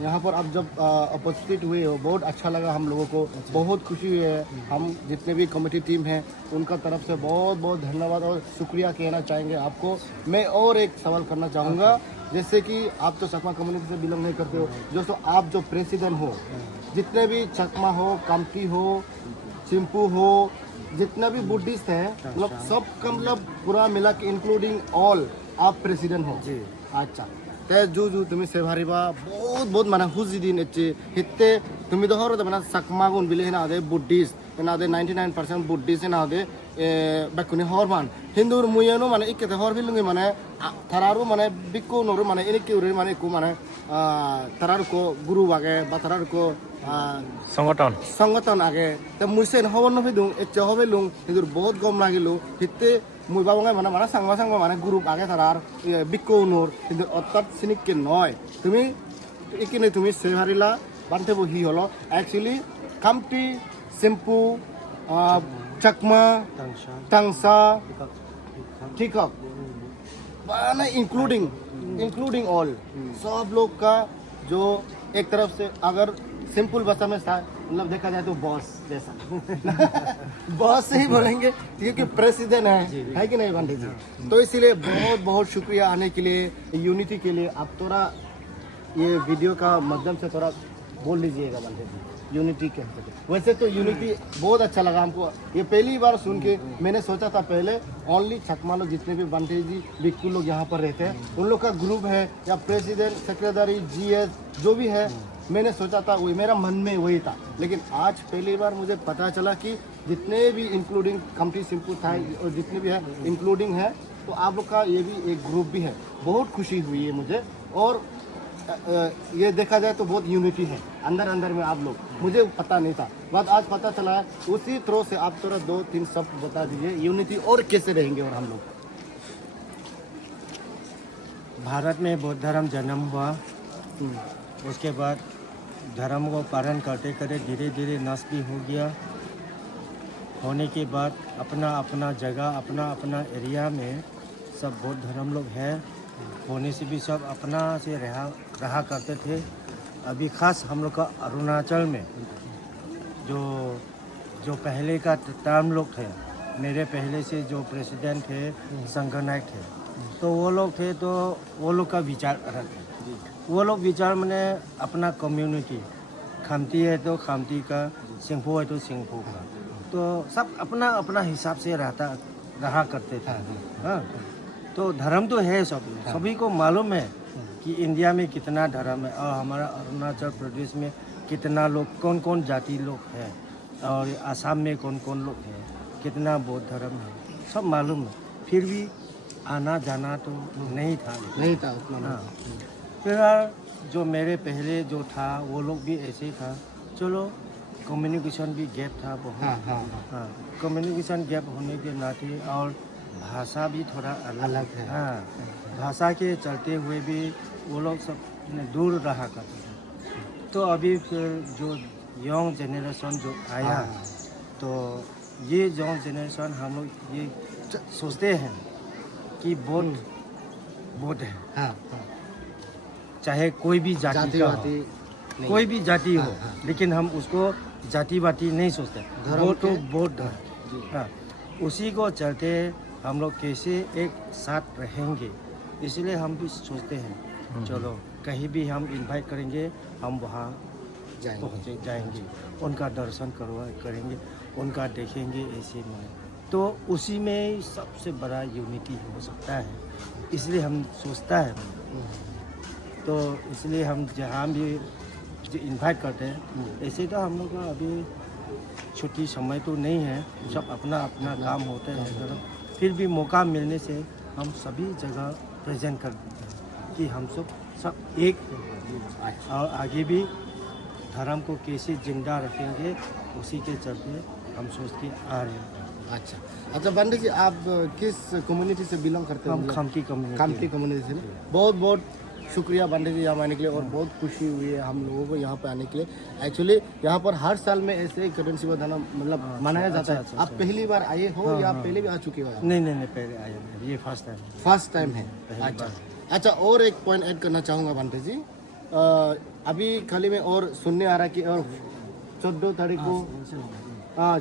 यहाँ पर आप जब उपस्थित हुए हो, बहुत अच्छा लगा हम लोगों को, बहुत खुशी हुई है। हम जितने भी कमेटी टीम हैं उनका तरफ से बहुत बहुत धन्यवाद और शुक्रिया कहना चाहेंगे आपको। मैं और एक सवाल करना चाहूँगा, जैसे कि आप तो चकमा कम्युनिटी से बिलोंग नहीं करते हो, जो आप जो प्रेसिडेंट हो, जितने भी चकमा हो, कामती हो, चिंपू हो, जितना भी बुद्धिस्ट हैं, मतलब सब का मतलब पूरा मिला के इंक्लूडिंग ऑल आप प्रेसिडेंट हो जी। अच्छा, ते जू तुम्ही सेवारीबा बहुत बहुत मना हुजी दिन एचे हित्ते तुम्ही तो हरो मना सकमागुन बिले ना दे बुद्धिस्ट ना दे 99% बुद्धिस्ट ना दे bakuni horman hindur muyano mane ikkete hor bilungi mane thararu mane bikko noru mane iniki uri mane ku mane thararu ko guru age ba thararu ko সংগঠন আগে তে মুইসেন হবন নফিদুং এচ্ছে হবে লুং হিদুর বহুত গম লাগিলো হিতে মুই বাবঙ্গাই মানে মানে সাংবা মানে গ্রুপ আগে তারার বিক্কো নর কিন্তু অর্থাৎ সিনিককে নয় তুমি ইকিনে তুমি সেহারিলা বানতে বহি হলো অ্যাকচুয়ালি কামটি সিম্পু চাকমা টাংসা ठीक है ना इंक्लूडिंग ऑल सब लोग का जो एक तरफ से अगर सिंपल भाषा में मतलब देखा जाए तो बॉस जैसा बॉस से ही बोलेंगे क्योंकि प्रेसिडेंट है कि नहीं बंटी जी तो इसीलिए बहुत बहुत शुक्रिया आने के लिए यूनिटी के लिए आप थोड़ा ये वीडियो का माध्यम से थोड़ा बोल लीजिएगा बंटी जी यूनिटी के वैसे तो यूनिटी बहुत अच्छा लगा हमको ये पहली बार सुन के मैंने सोचा था पहले ओनली छकमा लोग जितने भी बंटे जी बिक्कू लोग यहाँ पर रहते हैं उन लोग का ग्रुप है या प्रेसिडेंट सेक्रेटरी जीएस जो भी है मैंने सोचा था वही मेरा मन में वही था लेकिन आज पहली बार मुझे पता चला कि जितने भी इंक्लूडिंग कम्पटी सिंपू था और जितने भी है इंक्लूडिंग है तो आप लोग का ये भी एक ग्रुप भी है बहुत खुशी हुई है मुझे और ये देखा जाए तो बहुत यूनिटी है अंदर में आप लोग मुझे पता नहीं था बात आज पता चला है उसी थ्रो से आप थोड़ा 2-3 शब्द बता दीजिए यूनिटी और कैसे रहेंगे और हम लोग भारत में बौद्ध धर्म जन्म हुआ उसके बाद धर्म को पालन करते करते धीरे धीरे नष्ट भी हो गया होने के बाद अपना अपना जगह अपना अपना एरिया में सब बौद्ध धर्म लोग है होने से भी सब अपना से रहा करते थे अभी खास हम लोग का अरुणाचल में जो पहले का टर्म लोग थे मेरे पहले से जो प्रेसिडेंट थे शंकर नायक थे तो वो लोग थे तो वो लोग का विचार अलग है वो लोग विचार मैंने अपना कम्युनिटी खामती है तो खामती का सिंगफू है तो सिंगफू का तो सब अपना अपना हिसाब से रहा करते थे हाँ तो धर्म तो है सभी को मालूम है कि इंडिया में कितना धर्म है और हमारा अरुणाचल प्रदेश में कितना लोग कौन कौन जाति लोग हैं और आसाम में कौन कौन लोग हैं कितना बौद्ध धर्म है सब मालूम है फिर भी आना जाना तो नहीं था उतना हाँ फिर जो मेरे पहले जो था वो लोग भी ऐसे ही था चलो कम्युनिकेशन भी गैप था बहुत हाँ कम्युनिकेशन गैप होने के नाते और भाषा भी थोड़ा अलग है हाँ भाषा के चलते हुए भी वो लोग सब दूर रहा करते थे तो अभी फिर जो यंग जनरेशन जो आया तो ये यंग जनरेशन हम लोग ये सोचते हैं कि बौद्ध है चाहे कोई भी जाति का हो कोई भी जाति हो लेकिन हम उसको जाति बाती नहीं सोचते वो तो बौद्ध है हाँ उसी को चलते हम लोग कैसे एक साथ रहेंगे इसलिए हम भी सोचते हैं चलो कहीं भी हम इनवाइट करेंगे हम वहाँ जाएंगे उनका दर्शन करेंगे उनका देखेंगे ऐसे में तो उसी में सबसे बड़ा यूनिटी हो सकता है इसलिए हम सोचता है तो इसलिए हम जहाँ भी इनवाइट करते हैं ऐसे तो हम लोग का अभी छुट्टी समय तो नहीं है सब अपना अपना काम होते हैं फिर भी मौका मिलने से हम सभी जगह प्रेजेंट कर देते हैं कि हम सब एक और आगे भी धर्म को कैसे जिंदा रखेंगे उसी के चलते हम सोच के आ रहे हैं अच्छा बंडे जी आप किस कम्युनिटी से बिलोंग करते हैं हम खामती कम्युनिटी से बहुत बहुत शुक्रिया बंडे जी यहाँ आने के लिए और बहुत खुशी हुई है हम लोगों को यहाँ पे आने के लिए एक्चुअली यहाँ पर हर साल में ऐसे ही करेंसी बधाना मतलब मनाया जाता है आप पहली बार आए हो या पहले भी आ चुके हो नहीं पहले आए ये फर्स्ट टाइम है अच्छा और एक पॉइंट ऐड करना चाहूँगा बंटे जी अभी खाली में और सुनने आ रहा कि और 14 तारीख को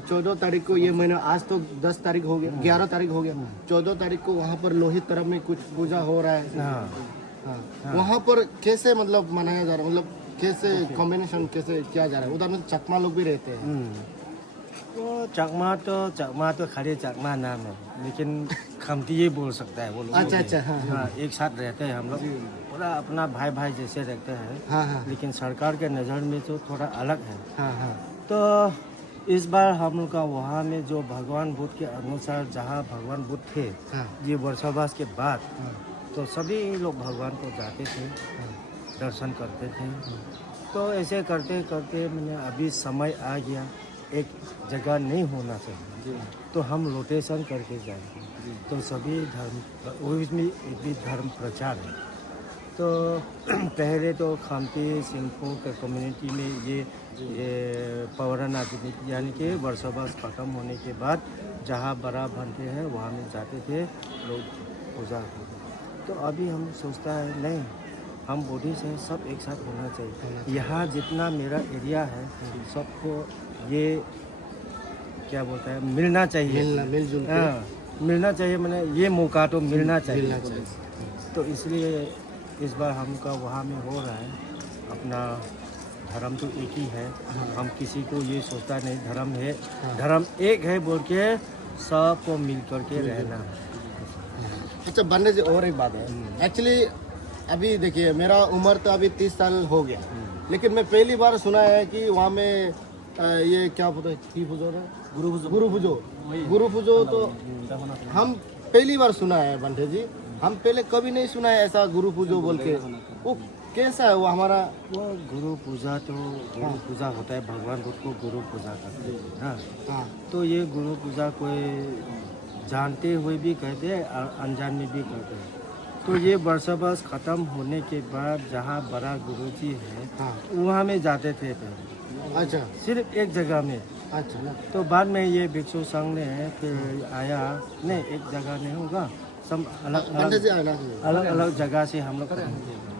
14 तारीख को ये महीना आज तो 10 तारीख हो गया 11 तारीख हो गया 14 तारीख को वहाँ पर लोहित तरफ में कुछ पूजा हो रहा है वहाँ पर कैसे मतलब मनाया जा रहा है मतलब कैसे कॉम्बिनेशन कैसे किया जा रहा है उधर में चकमा लोग भी रहते हैं तो चकमा तो खाली चकमा नाम है लेकिन खामती ये बोल सकता है वो लोग अच्छा हाँ एक साथ रहते हैं हम लोग पूरा अपना भाई जैसे रहते हैं लेकिन सरकार के नज़र में तो थोड़ा अलग है तो इस बार हम लोग का वहाँ में जो भगवान बुद्ध के अनुसार जहाँ भगवान बुद्ध थे ये वर्षावास के बाद तो सभी लोग भगवान को जाते थे, दर्शन करते थे। तो ऐसे करते करते मैंने अभी समय आ गया, एक जगह नहीं होना चाहिए तो हम रोटेशन करके जाएंगे। तो सभी धर्म उसमें एक भी धर्म प्रचार है। तो पहले तो खामती सिंपू के कम्युनिटी में ये पवरन आदमी यानी कि वर्षावास ख़त्म होने के बाद जहाँ बड़ा बनते हैं वहाँ में जाते थे लोग पूजा करते। तो अभी हम सोचता है नहीं, हम बुद्धिस्ट हैं, सब एक साथ होना चाहिए। यहाँ जितना मेरा एरिया है सबको ये क्या बोलता है मिलना चाहिए, मिलजुल मिलना चाहिए। मैंने ये मौका तो मिलना चाहिए। तो इसलिए इस बार हमका वहाँ में हो रहा है। अपना धर्म तो एक ही है, हम किसी को ये सोचता नहीं धर्म है, धर्म एक है बोल के सबको मिल करके रहना है। अच्छा बंदे जी, और एक बात है एक्चुअली, अभी देखिए मेरा उम्र तो अभी 30 साल हो गया, लेकिन मैं पहली बार सुना है कि वहाँ में ये क्या बोलते हैं गुरु पूजो तो हम पहली बार सुना है बंटे जी। हम पहले कभी नहीं सुना है ऐसा गुरु पूजो बोल के। वो कैसा है वो हमारा? वो गुरु पूजा तो गुरु पूजा होता है, भगवान बुद्ध को गुरु पूजा करते हैं। हाँ, तो ये गुरु पूजा कोई जानते हुए भी कहते हैं और अनजान में भी करते हैं। तो ये वर्षावास ख़त्म होने के बाद जहाँ बड़ा गुरुजी है वहाँ में जाते थे पहले। अच्छा, सिर्फ एक जगह में। अच्छा। तो बाद में ये भिक्षु संघ ने फिर आया, नहीं एक जगह नहीं होगा, सब अलग अलग जगह से हम लोग करेंगे।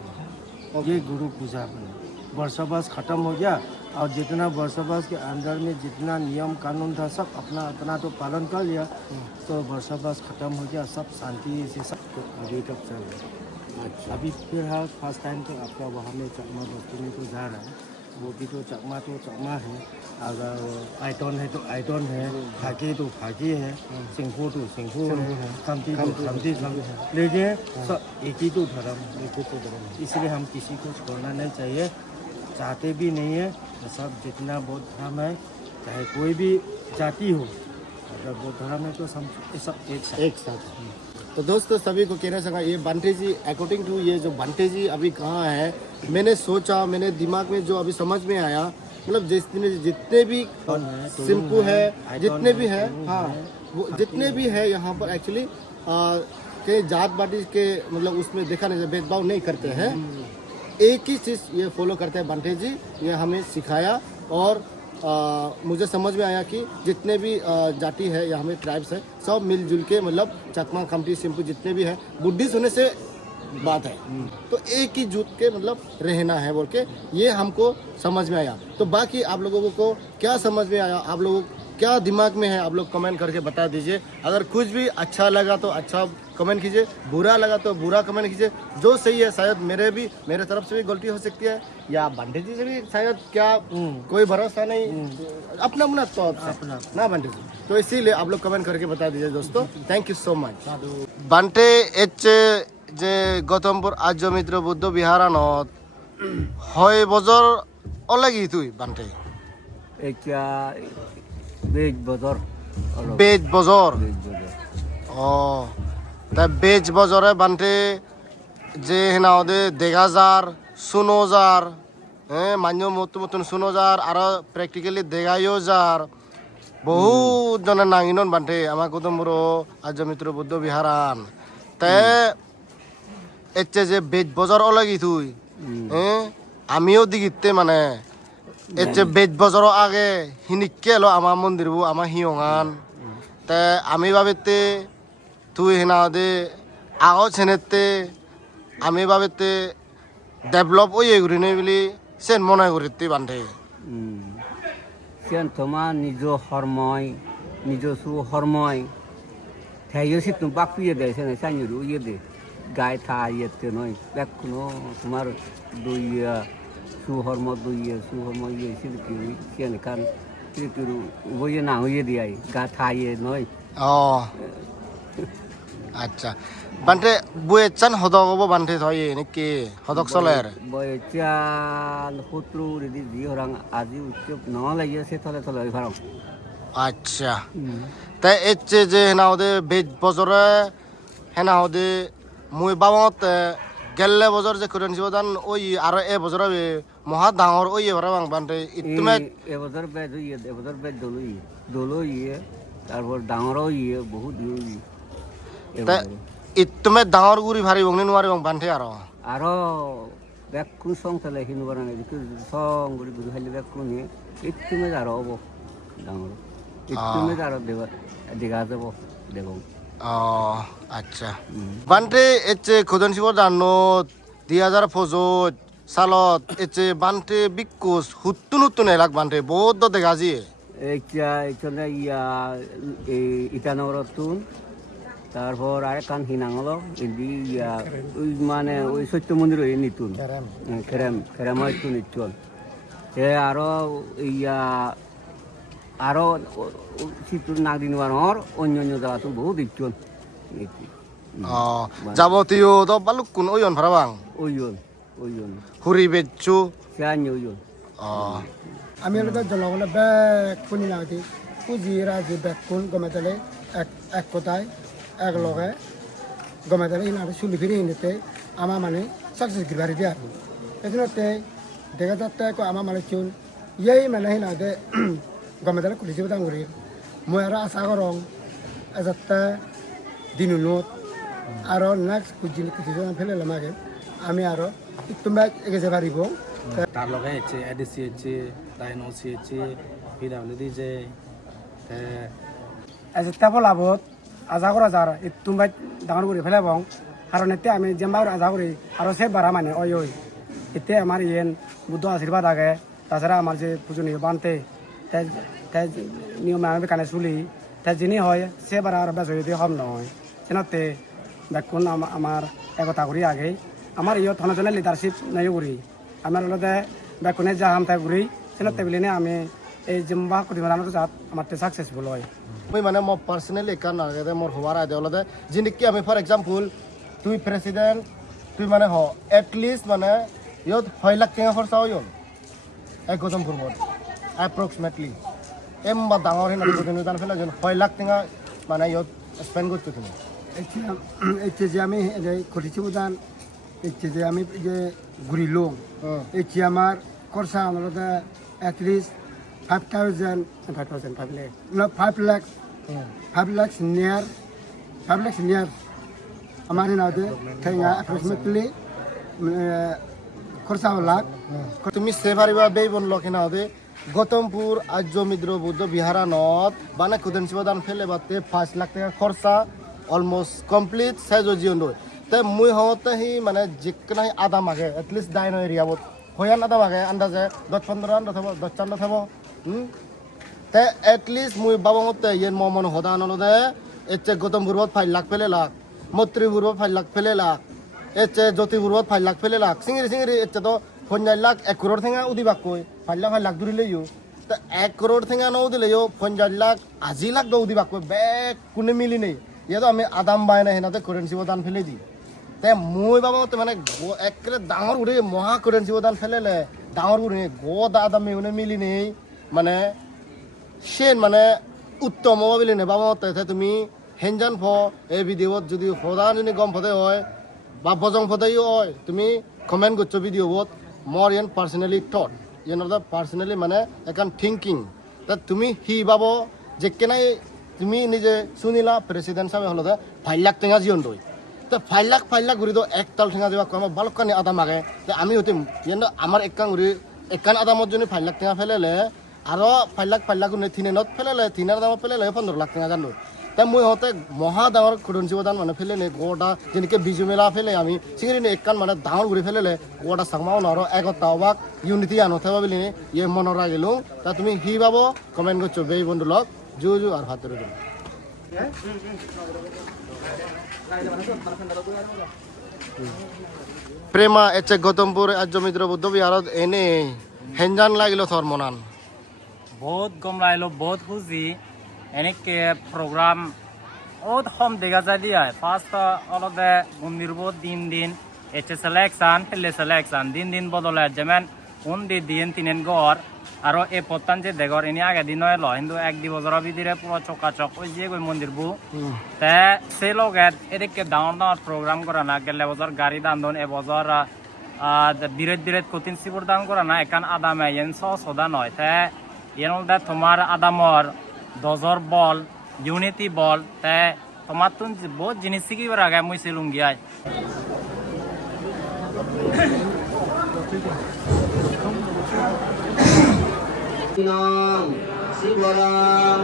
ये गुरु पूजा बने, वर्षावास ख़त्म हो गया और जितना वर्षावास के अंदर में जितना नियम कानून था सब अपना अपना तो पालन कर लिया। तो वर्षावास ख़त्म हो गया, सब शांति से सब तो अभी तक चल रहा है। अच्छा, अभी फिलहाल फर्स्ट टाइम तो आपका वहाँ में चकमा बस्ती में तो जा रहा है। वो भी तो चकमा है, अगर आइटॉन है तो आइटॉन है, फाकी तो फाकी है, सिंफू तो सिंफू है, खमती तो खमती है, लेकिन सब एक ही तो धर्म है। इसलिए हम किसी को छोड़ना नहीं चाहिए, चाहते भी नहीं है। सब जितना बौद्ध धर्म है, चाहे कोई भी जाति हो, अगर बौद्ध धर्म है तो सब एक साथ। तो दोस्तों सभी को कहना चाहूँगा ये बंटे जी अकॉर्डिंग टू ये जो बंटे जी अभी कहाँ है, मैंने सोचा, मैंने दिमाग में जो अभी समझ में आया, मतलब जितने भी सिंपू है, जितने भी है, हाँ वो जितने भी है यहाँ पर एक्चुअली के जात पाती के मतलब उसमें देखा नहीं, भेदभाव नहीं करते हैं। एक ही चीज़ ये फॉलो करते हैं बंटे जी, ये हमें सिखाया। और मुझे समझ में आया कि जितने भी जाति है या हमें ट्राइब्स है सब मिलजुल के, मतलब चकमा खमटी सिंपू जितने भी हैं, बुद्धिस्ट होने से बात है तो एक ही जुट के मतलब रहना है बोल के ये हमको समझ में आया। तो बाकी आप लोगों को क्या समझ में आया, आप लोगों क्या दिमाग में है, आप लोग कमेंट करके बता दीजिए। अगर कुछ भी अच्छा लगा तो अच्छा कमेंट कीजिए, बुरा लगा तो बुरा कमेंट कीजिए। जो सही है शायद मेरे तरफ से भी गलती हो सकती है या बंटे जी से भी शायद, क्या कोई भरोसा नहीं, अपना अपना तो अपना ना बंटे जी। तो इसीलिए आप लोग कमेंट करके बता दीजिए दोस्तों। Thank you so much. बंटे एच যে গৌতমপুর আর্য মিত্র বুদ্ধ বিহারানত হয় বজর অলাগি তুই বান্টে এটা বেজ বজর ও তা বেজ বজরে বান্টে যে হেনা ওদে দেগাজার সুনোজার হ্যাঁ মান্য মতন সুনোজার আর প্র্যাকটিক্যালি দেগাইও যার বহুত জনের নাঙিনন বান্টে আমার গৌতমপুর আর্য মিত্র বুদ্ধ বিহারান তে এচ্ছে যে বেজ বজর অলাগি তুই হ্যাঁ আমিও দিগিতে মানে এচ্ছে বেজ বজর আগে হিনিকে এলো আমার মন্দিরবো আমার হিয়ঙান তে আমি ভাবিতে তুই হেনা দে আগো ছেনেতে আমি ভাবিতে ডেভেলপ ওই এগুলি নেই বলি সেন মনে করিতে বান্ধে সেন তোমার নিজ হরময় নিজস্ব হরময় থাইও সে তুমি বাকুয়ে দেয় সেন সাইনুরু ইয়ে দে গায়ে থা ইয়েতে নয় কোনো তোমার দুই সুহর্ম সুহর্ম ইয়ে সিলকিরি সেন কান সিলকিরু বইয়ে না হইয়ে দিয়াই গা থা ইয়ে নয় আচ্ছা বান্তে বুয়েচান হদক বান্তে থয়ে নাকি হদক চলের বয়চান শত্রু রেডি যি হরাং আজি উৎসব নয়া লাগি আছে থলে থলে ওই ভারম আচ্ছা তাই এচ্ছে যে হেনাওদে বেজ বজরে হেনাওদে মুই বাবাত গেলে বজর যে করেন জীবদান ওই আর এ বজরে মহা ডাঙর ওই এবারে বান্তে ইতমে এবছর বেজ হইয়ে এবছর বেজ দোলো ইয়ে তারপর ডাঙরও ইয়ে বহুত ইয়ে তাই ইতমে ডাঙর গুড়ি ভারি বংনি নোৱাৰি বান্তে আরো বেকুন সং তালে হিনু বানানে সং গুড়ি গুড়ি খাইলে বেকুন একটু মেজ আরো হবো ডাঙর একটু মেজ আরো দেখা যাব দেখো আচ্ছা বান্তে এচ্ছে খোদন শিব জানো 2025 সালত এচ্ছে বান্তে বিকুস হুত্তুন হুত্তুন এলাক বান্তে বহুত দেখা জি এইটা এইখানে ইয়া ইটানগরতুন তারপর আরেকখান হিনাঙল এদি ইয়া ওই মানে ওই সত্য মন্দির ওই নিতুন খেরাম হয়তো নিচল সে আরো ইয়া আরো সিতুর নাগদিন বানর অন্য অন্য জায়গা তো বহুত ইচ্ছল যাবতীয় তো বালুক কোন ওইন ভারাবাং ওইজন হুরি বেচু সে আন্য ওইজন আমি হলো জনগণে ব্যাগ কোনি নাগতি পুঁজি রাজি ব্যাগ কোন গমেতালে এক কথায় এক লগে গমেতালে ইনারে চুলি ফিরে নিতে আমার মানে সাকসেস গিবারি দিয়া এজনতে দেখা যাচ্ছে আমার মানে চুন ইয়ে মানে হিনাতে গমেতালে কুলিছি দাঙ্গুরি মই আর আশা করং এজাতে দিনুনত আর নেক্সট কুজি ফেলে লামাগে আমি আরো তোমরা এগেছে পারিব তার লগে হচ্ছে এডিসি হচ্ছে ডাইনোসি হচ্ছে পিডাব্লিউডি যে তেপল আবত আজা করা যার তোমরা ডাঙর করে ফেলে বং কারণ এতে আমি যেমবা আজা করি আরো সে বাড়া মানে ওই এতে আমার ইয়েন বুদ্ধ আশীর্বাদ আগে তাছাড়া আমার যে পূজনীয় বানতে তাই নিয়মে আমি কানে চুলি তাই যিনি হয় সে বাড়া আর বেশ যদি হম নয় যেনতে বেকুন আমার একতা করি আগে আমার ইয়ে থনজনে লিডারশিপ নাই করি আমার হলতে বেকুনে যা হাম তাই করি সেনতে বলিনে আমি এই যেমবা করি বানানোর যাত আমার সাকসেসফুল হয় মই মানে মই পার্সোনালি কান নাগে মোর হবার আইডিয়া হলতে যিনিকি আমি ফর এক্সাম্পল তুই প্রেসিডেন্ট তুই মানে হ এটলিস্ট মানে ইয়ত 6 লাখ টাকা খরচা হইল এক গজম পূর্বত অ্যাপ্রক্সিমেটলি এমবা ডাঙর হিন প্রতিনিধান ফেলে 6 লাখ টাকা মানে ইয়ত স্পেন্ড করতে তুমি এতে যে আমি করেছি উদান এতে যে আমি যে ঘুরিলো এতে আমার খরচা আমাদের এটলিস্ট 5 lakhs near আমার নাতে ঠেঙ্গা অ্যাপ্রক্সিমেটলি খরচা লাখ তুমি সে পারিবা বেই বন লখিনা হতে গৌতমপুর আর্য মিদ্র বৌদ্ধ বিহারানত বানা কুদেন শিবদান ফেলে বাতে 5 লাখ টাকা খরচা অলমোস্ট কমপ্লিট সাইজ জিওন দই তে মুই হতে হি মানে জিকনা আদা মাগে এটলিস্ট ডাইন এরিয়াবত হয়ান আদা মাগে আন্দাজে 10-15 রান অথবা 10 চান অথবা তে এটলিস্ট মুই বাবামতে ইয়েন মমন হদান নদে এতে গৌতমপুরত 5 লাখ ফেলে লাখ মত্রিপুরত 5 লাখ ফেলে লাখ এতে জ্যোতিপুরত 5 লাখ ফেলে লাখ সিঙ্গি এতে তো 50 লাখ 1 করোড় থেঙা উদিবাক কই 5 লাখ দূরি লইও তে 1 করোড় থেঙা ন উদিলেও 50 লাখ 80 লাখ দ উদিবাক কই বেক কোনে মিলি নেই ইয়া তো আমি আদাম বাইনা হেনাতে কারেন্সি বদান ফেলে দি তে মুই বাবামতে মানে একরে ডাঙর উড়ে মহা কারেন্সি বদান ফেলেলে ডাঙর উড়ে গোদা আদাম মেউনে মিলি নেই মানে সেন মানে উত্তম বলি নে বাবামতে তুমি হেনজান ফ এই ভিডিওত যদি সদান যদি গম ফতে হয় বা বজং ফদাইও হয় তুমি কমেন্ট করছো ভিডিওত মোর ইয়ান পার্সোনালি থট ইয়ান পার্সোনালি মানে একান থিঙ্কিং তা তুমি হি বাব যে কেনাই তুমি নিজে শুনিলা প্রেসিডেন্ট সাহেব হলো 5 লাখ টাকা জিয়ন দই তো 5 লাখ ঘুরি তো একতাল ঠেঙা যাবা আমার বালকানি আদা মাগে তো আমি হতে ইয়ান আমার একান ঘুরি একান আদামত যদি 5 লাখ টাকা ফেলেলে আরো 5 লাখ গুণে থিনে নত ফেলেলে থিনার দাম ফেলেলে 15 লাখ টাকা জানো তা মই হতে মহা ডাঙর খুদনসি বদান মানে ফেলেলে গোটা যেনেকে বিজু মেলা ফেলে আমি সিঙ্গি একান মানে ডাঙর ঘুরি ফেলেলে গোটা সাংমাও নর একতা অবাক ইউনিটি আনতে পাবলি ইয়ে মনরা গেলুম তা তুমি হি পাব কমেন্ট করছো বেই বন্ধু লগ জু আর হাতের প্রেমা এচে গৌতমপুর আর্য মিত্র বুদ্ধ বিহারত এনে হেনজান লাগিল থর মনান बहुत गम रहा बहुत खुशी यानी के programme od hom dega jadi ay first olode mundirbo din eche selection helle selection din bodole jemen undi din tinen gor aro e pottan je degor ini age din oy lo hindu ek di bozor bidire puro chokachok oi je goi mondirbu te se loget edekke down program kora na gelle bozor gari dandon e bozor biret kotin sibur dan kora na ekan adame yen so soda noy te yenolda tomar adamor dozor bol unity bol te tomar tun বহুত জিনিস শিখি আগে মুই সিলুঙ্গি I Nam Sivaram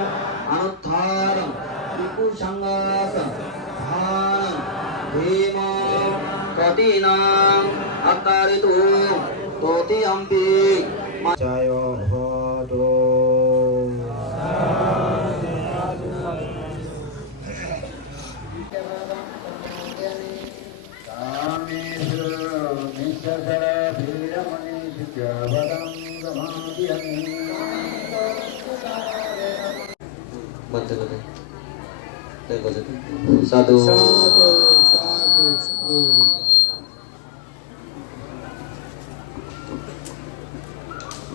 Anutharam Vipu Sangasa Dhanam Dhima Katinam Akaritu Toti Ampi Jayo Hodo Satu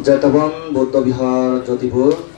Jatavang Buddha Vihar Jodhpur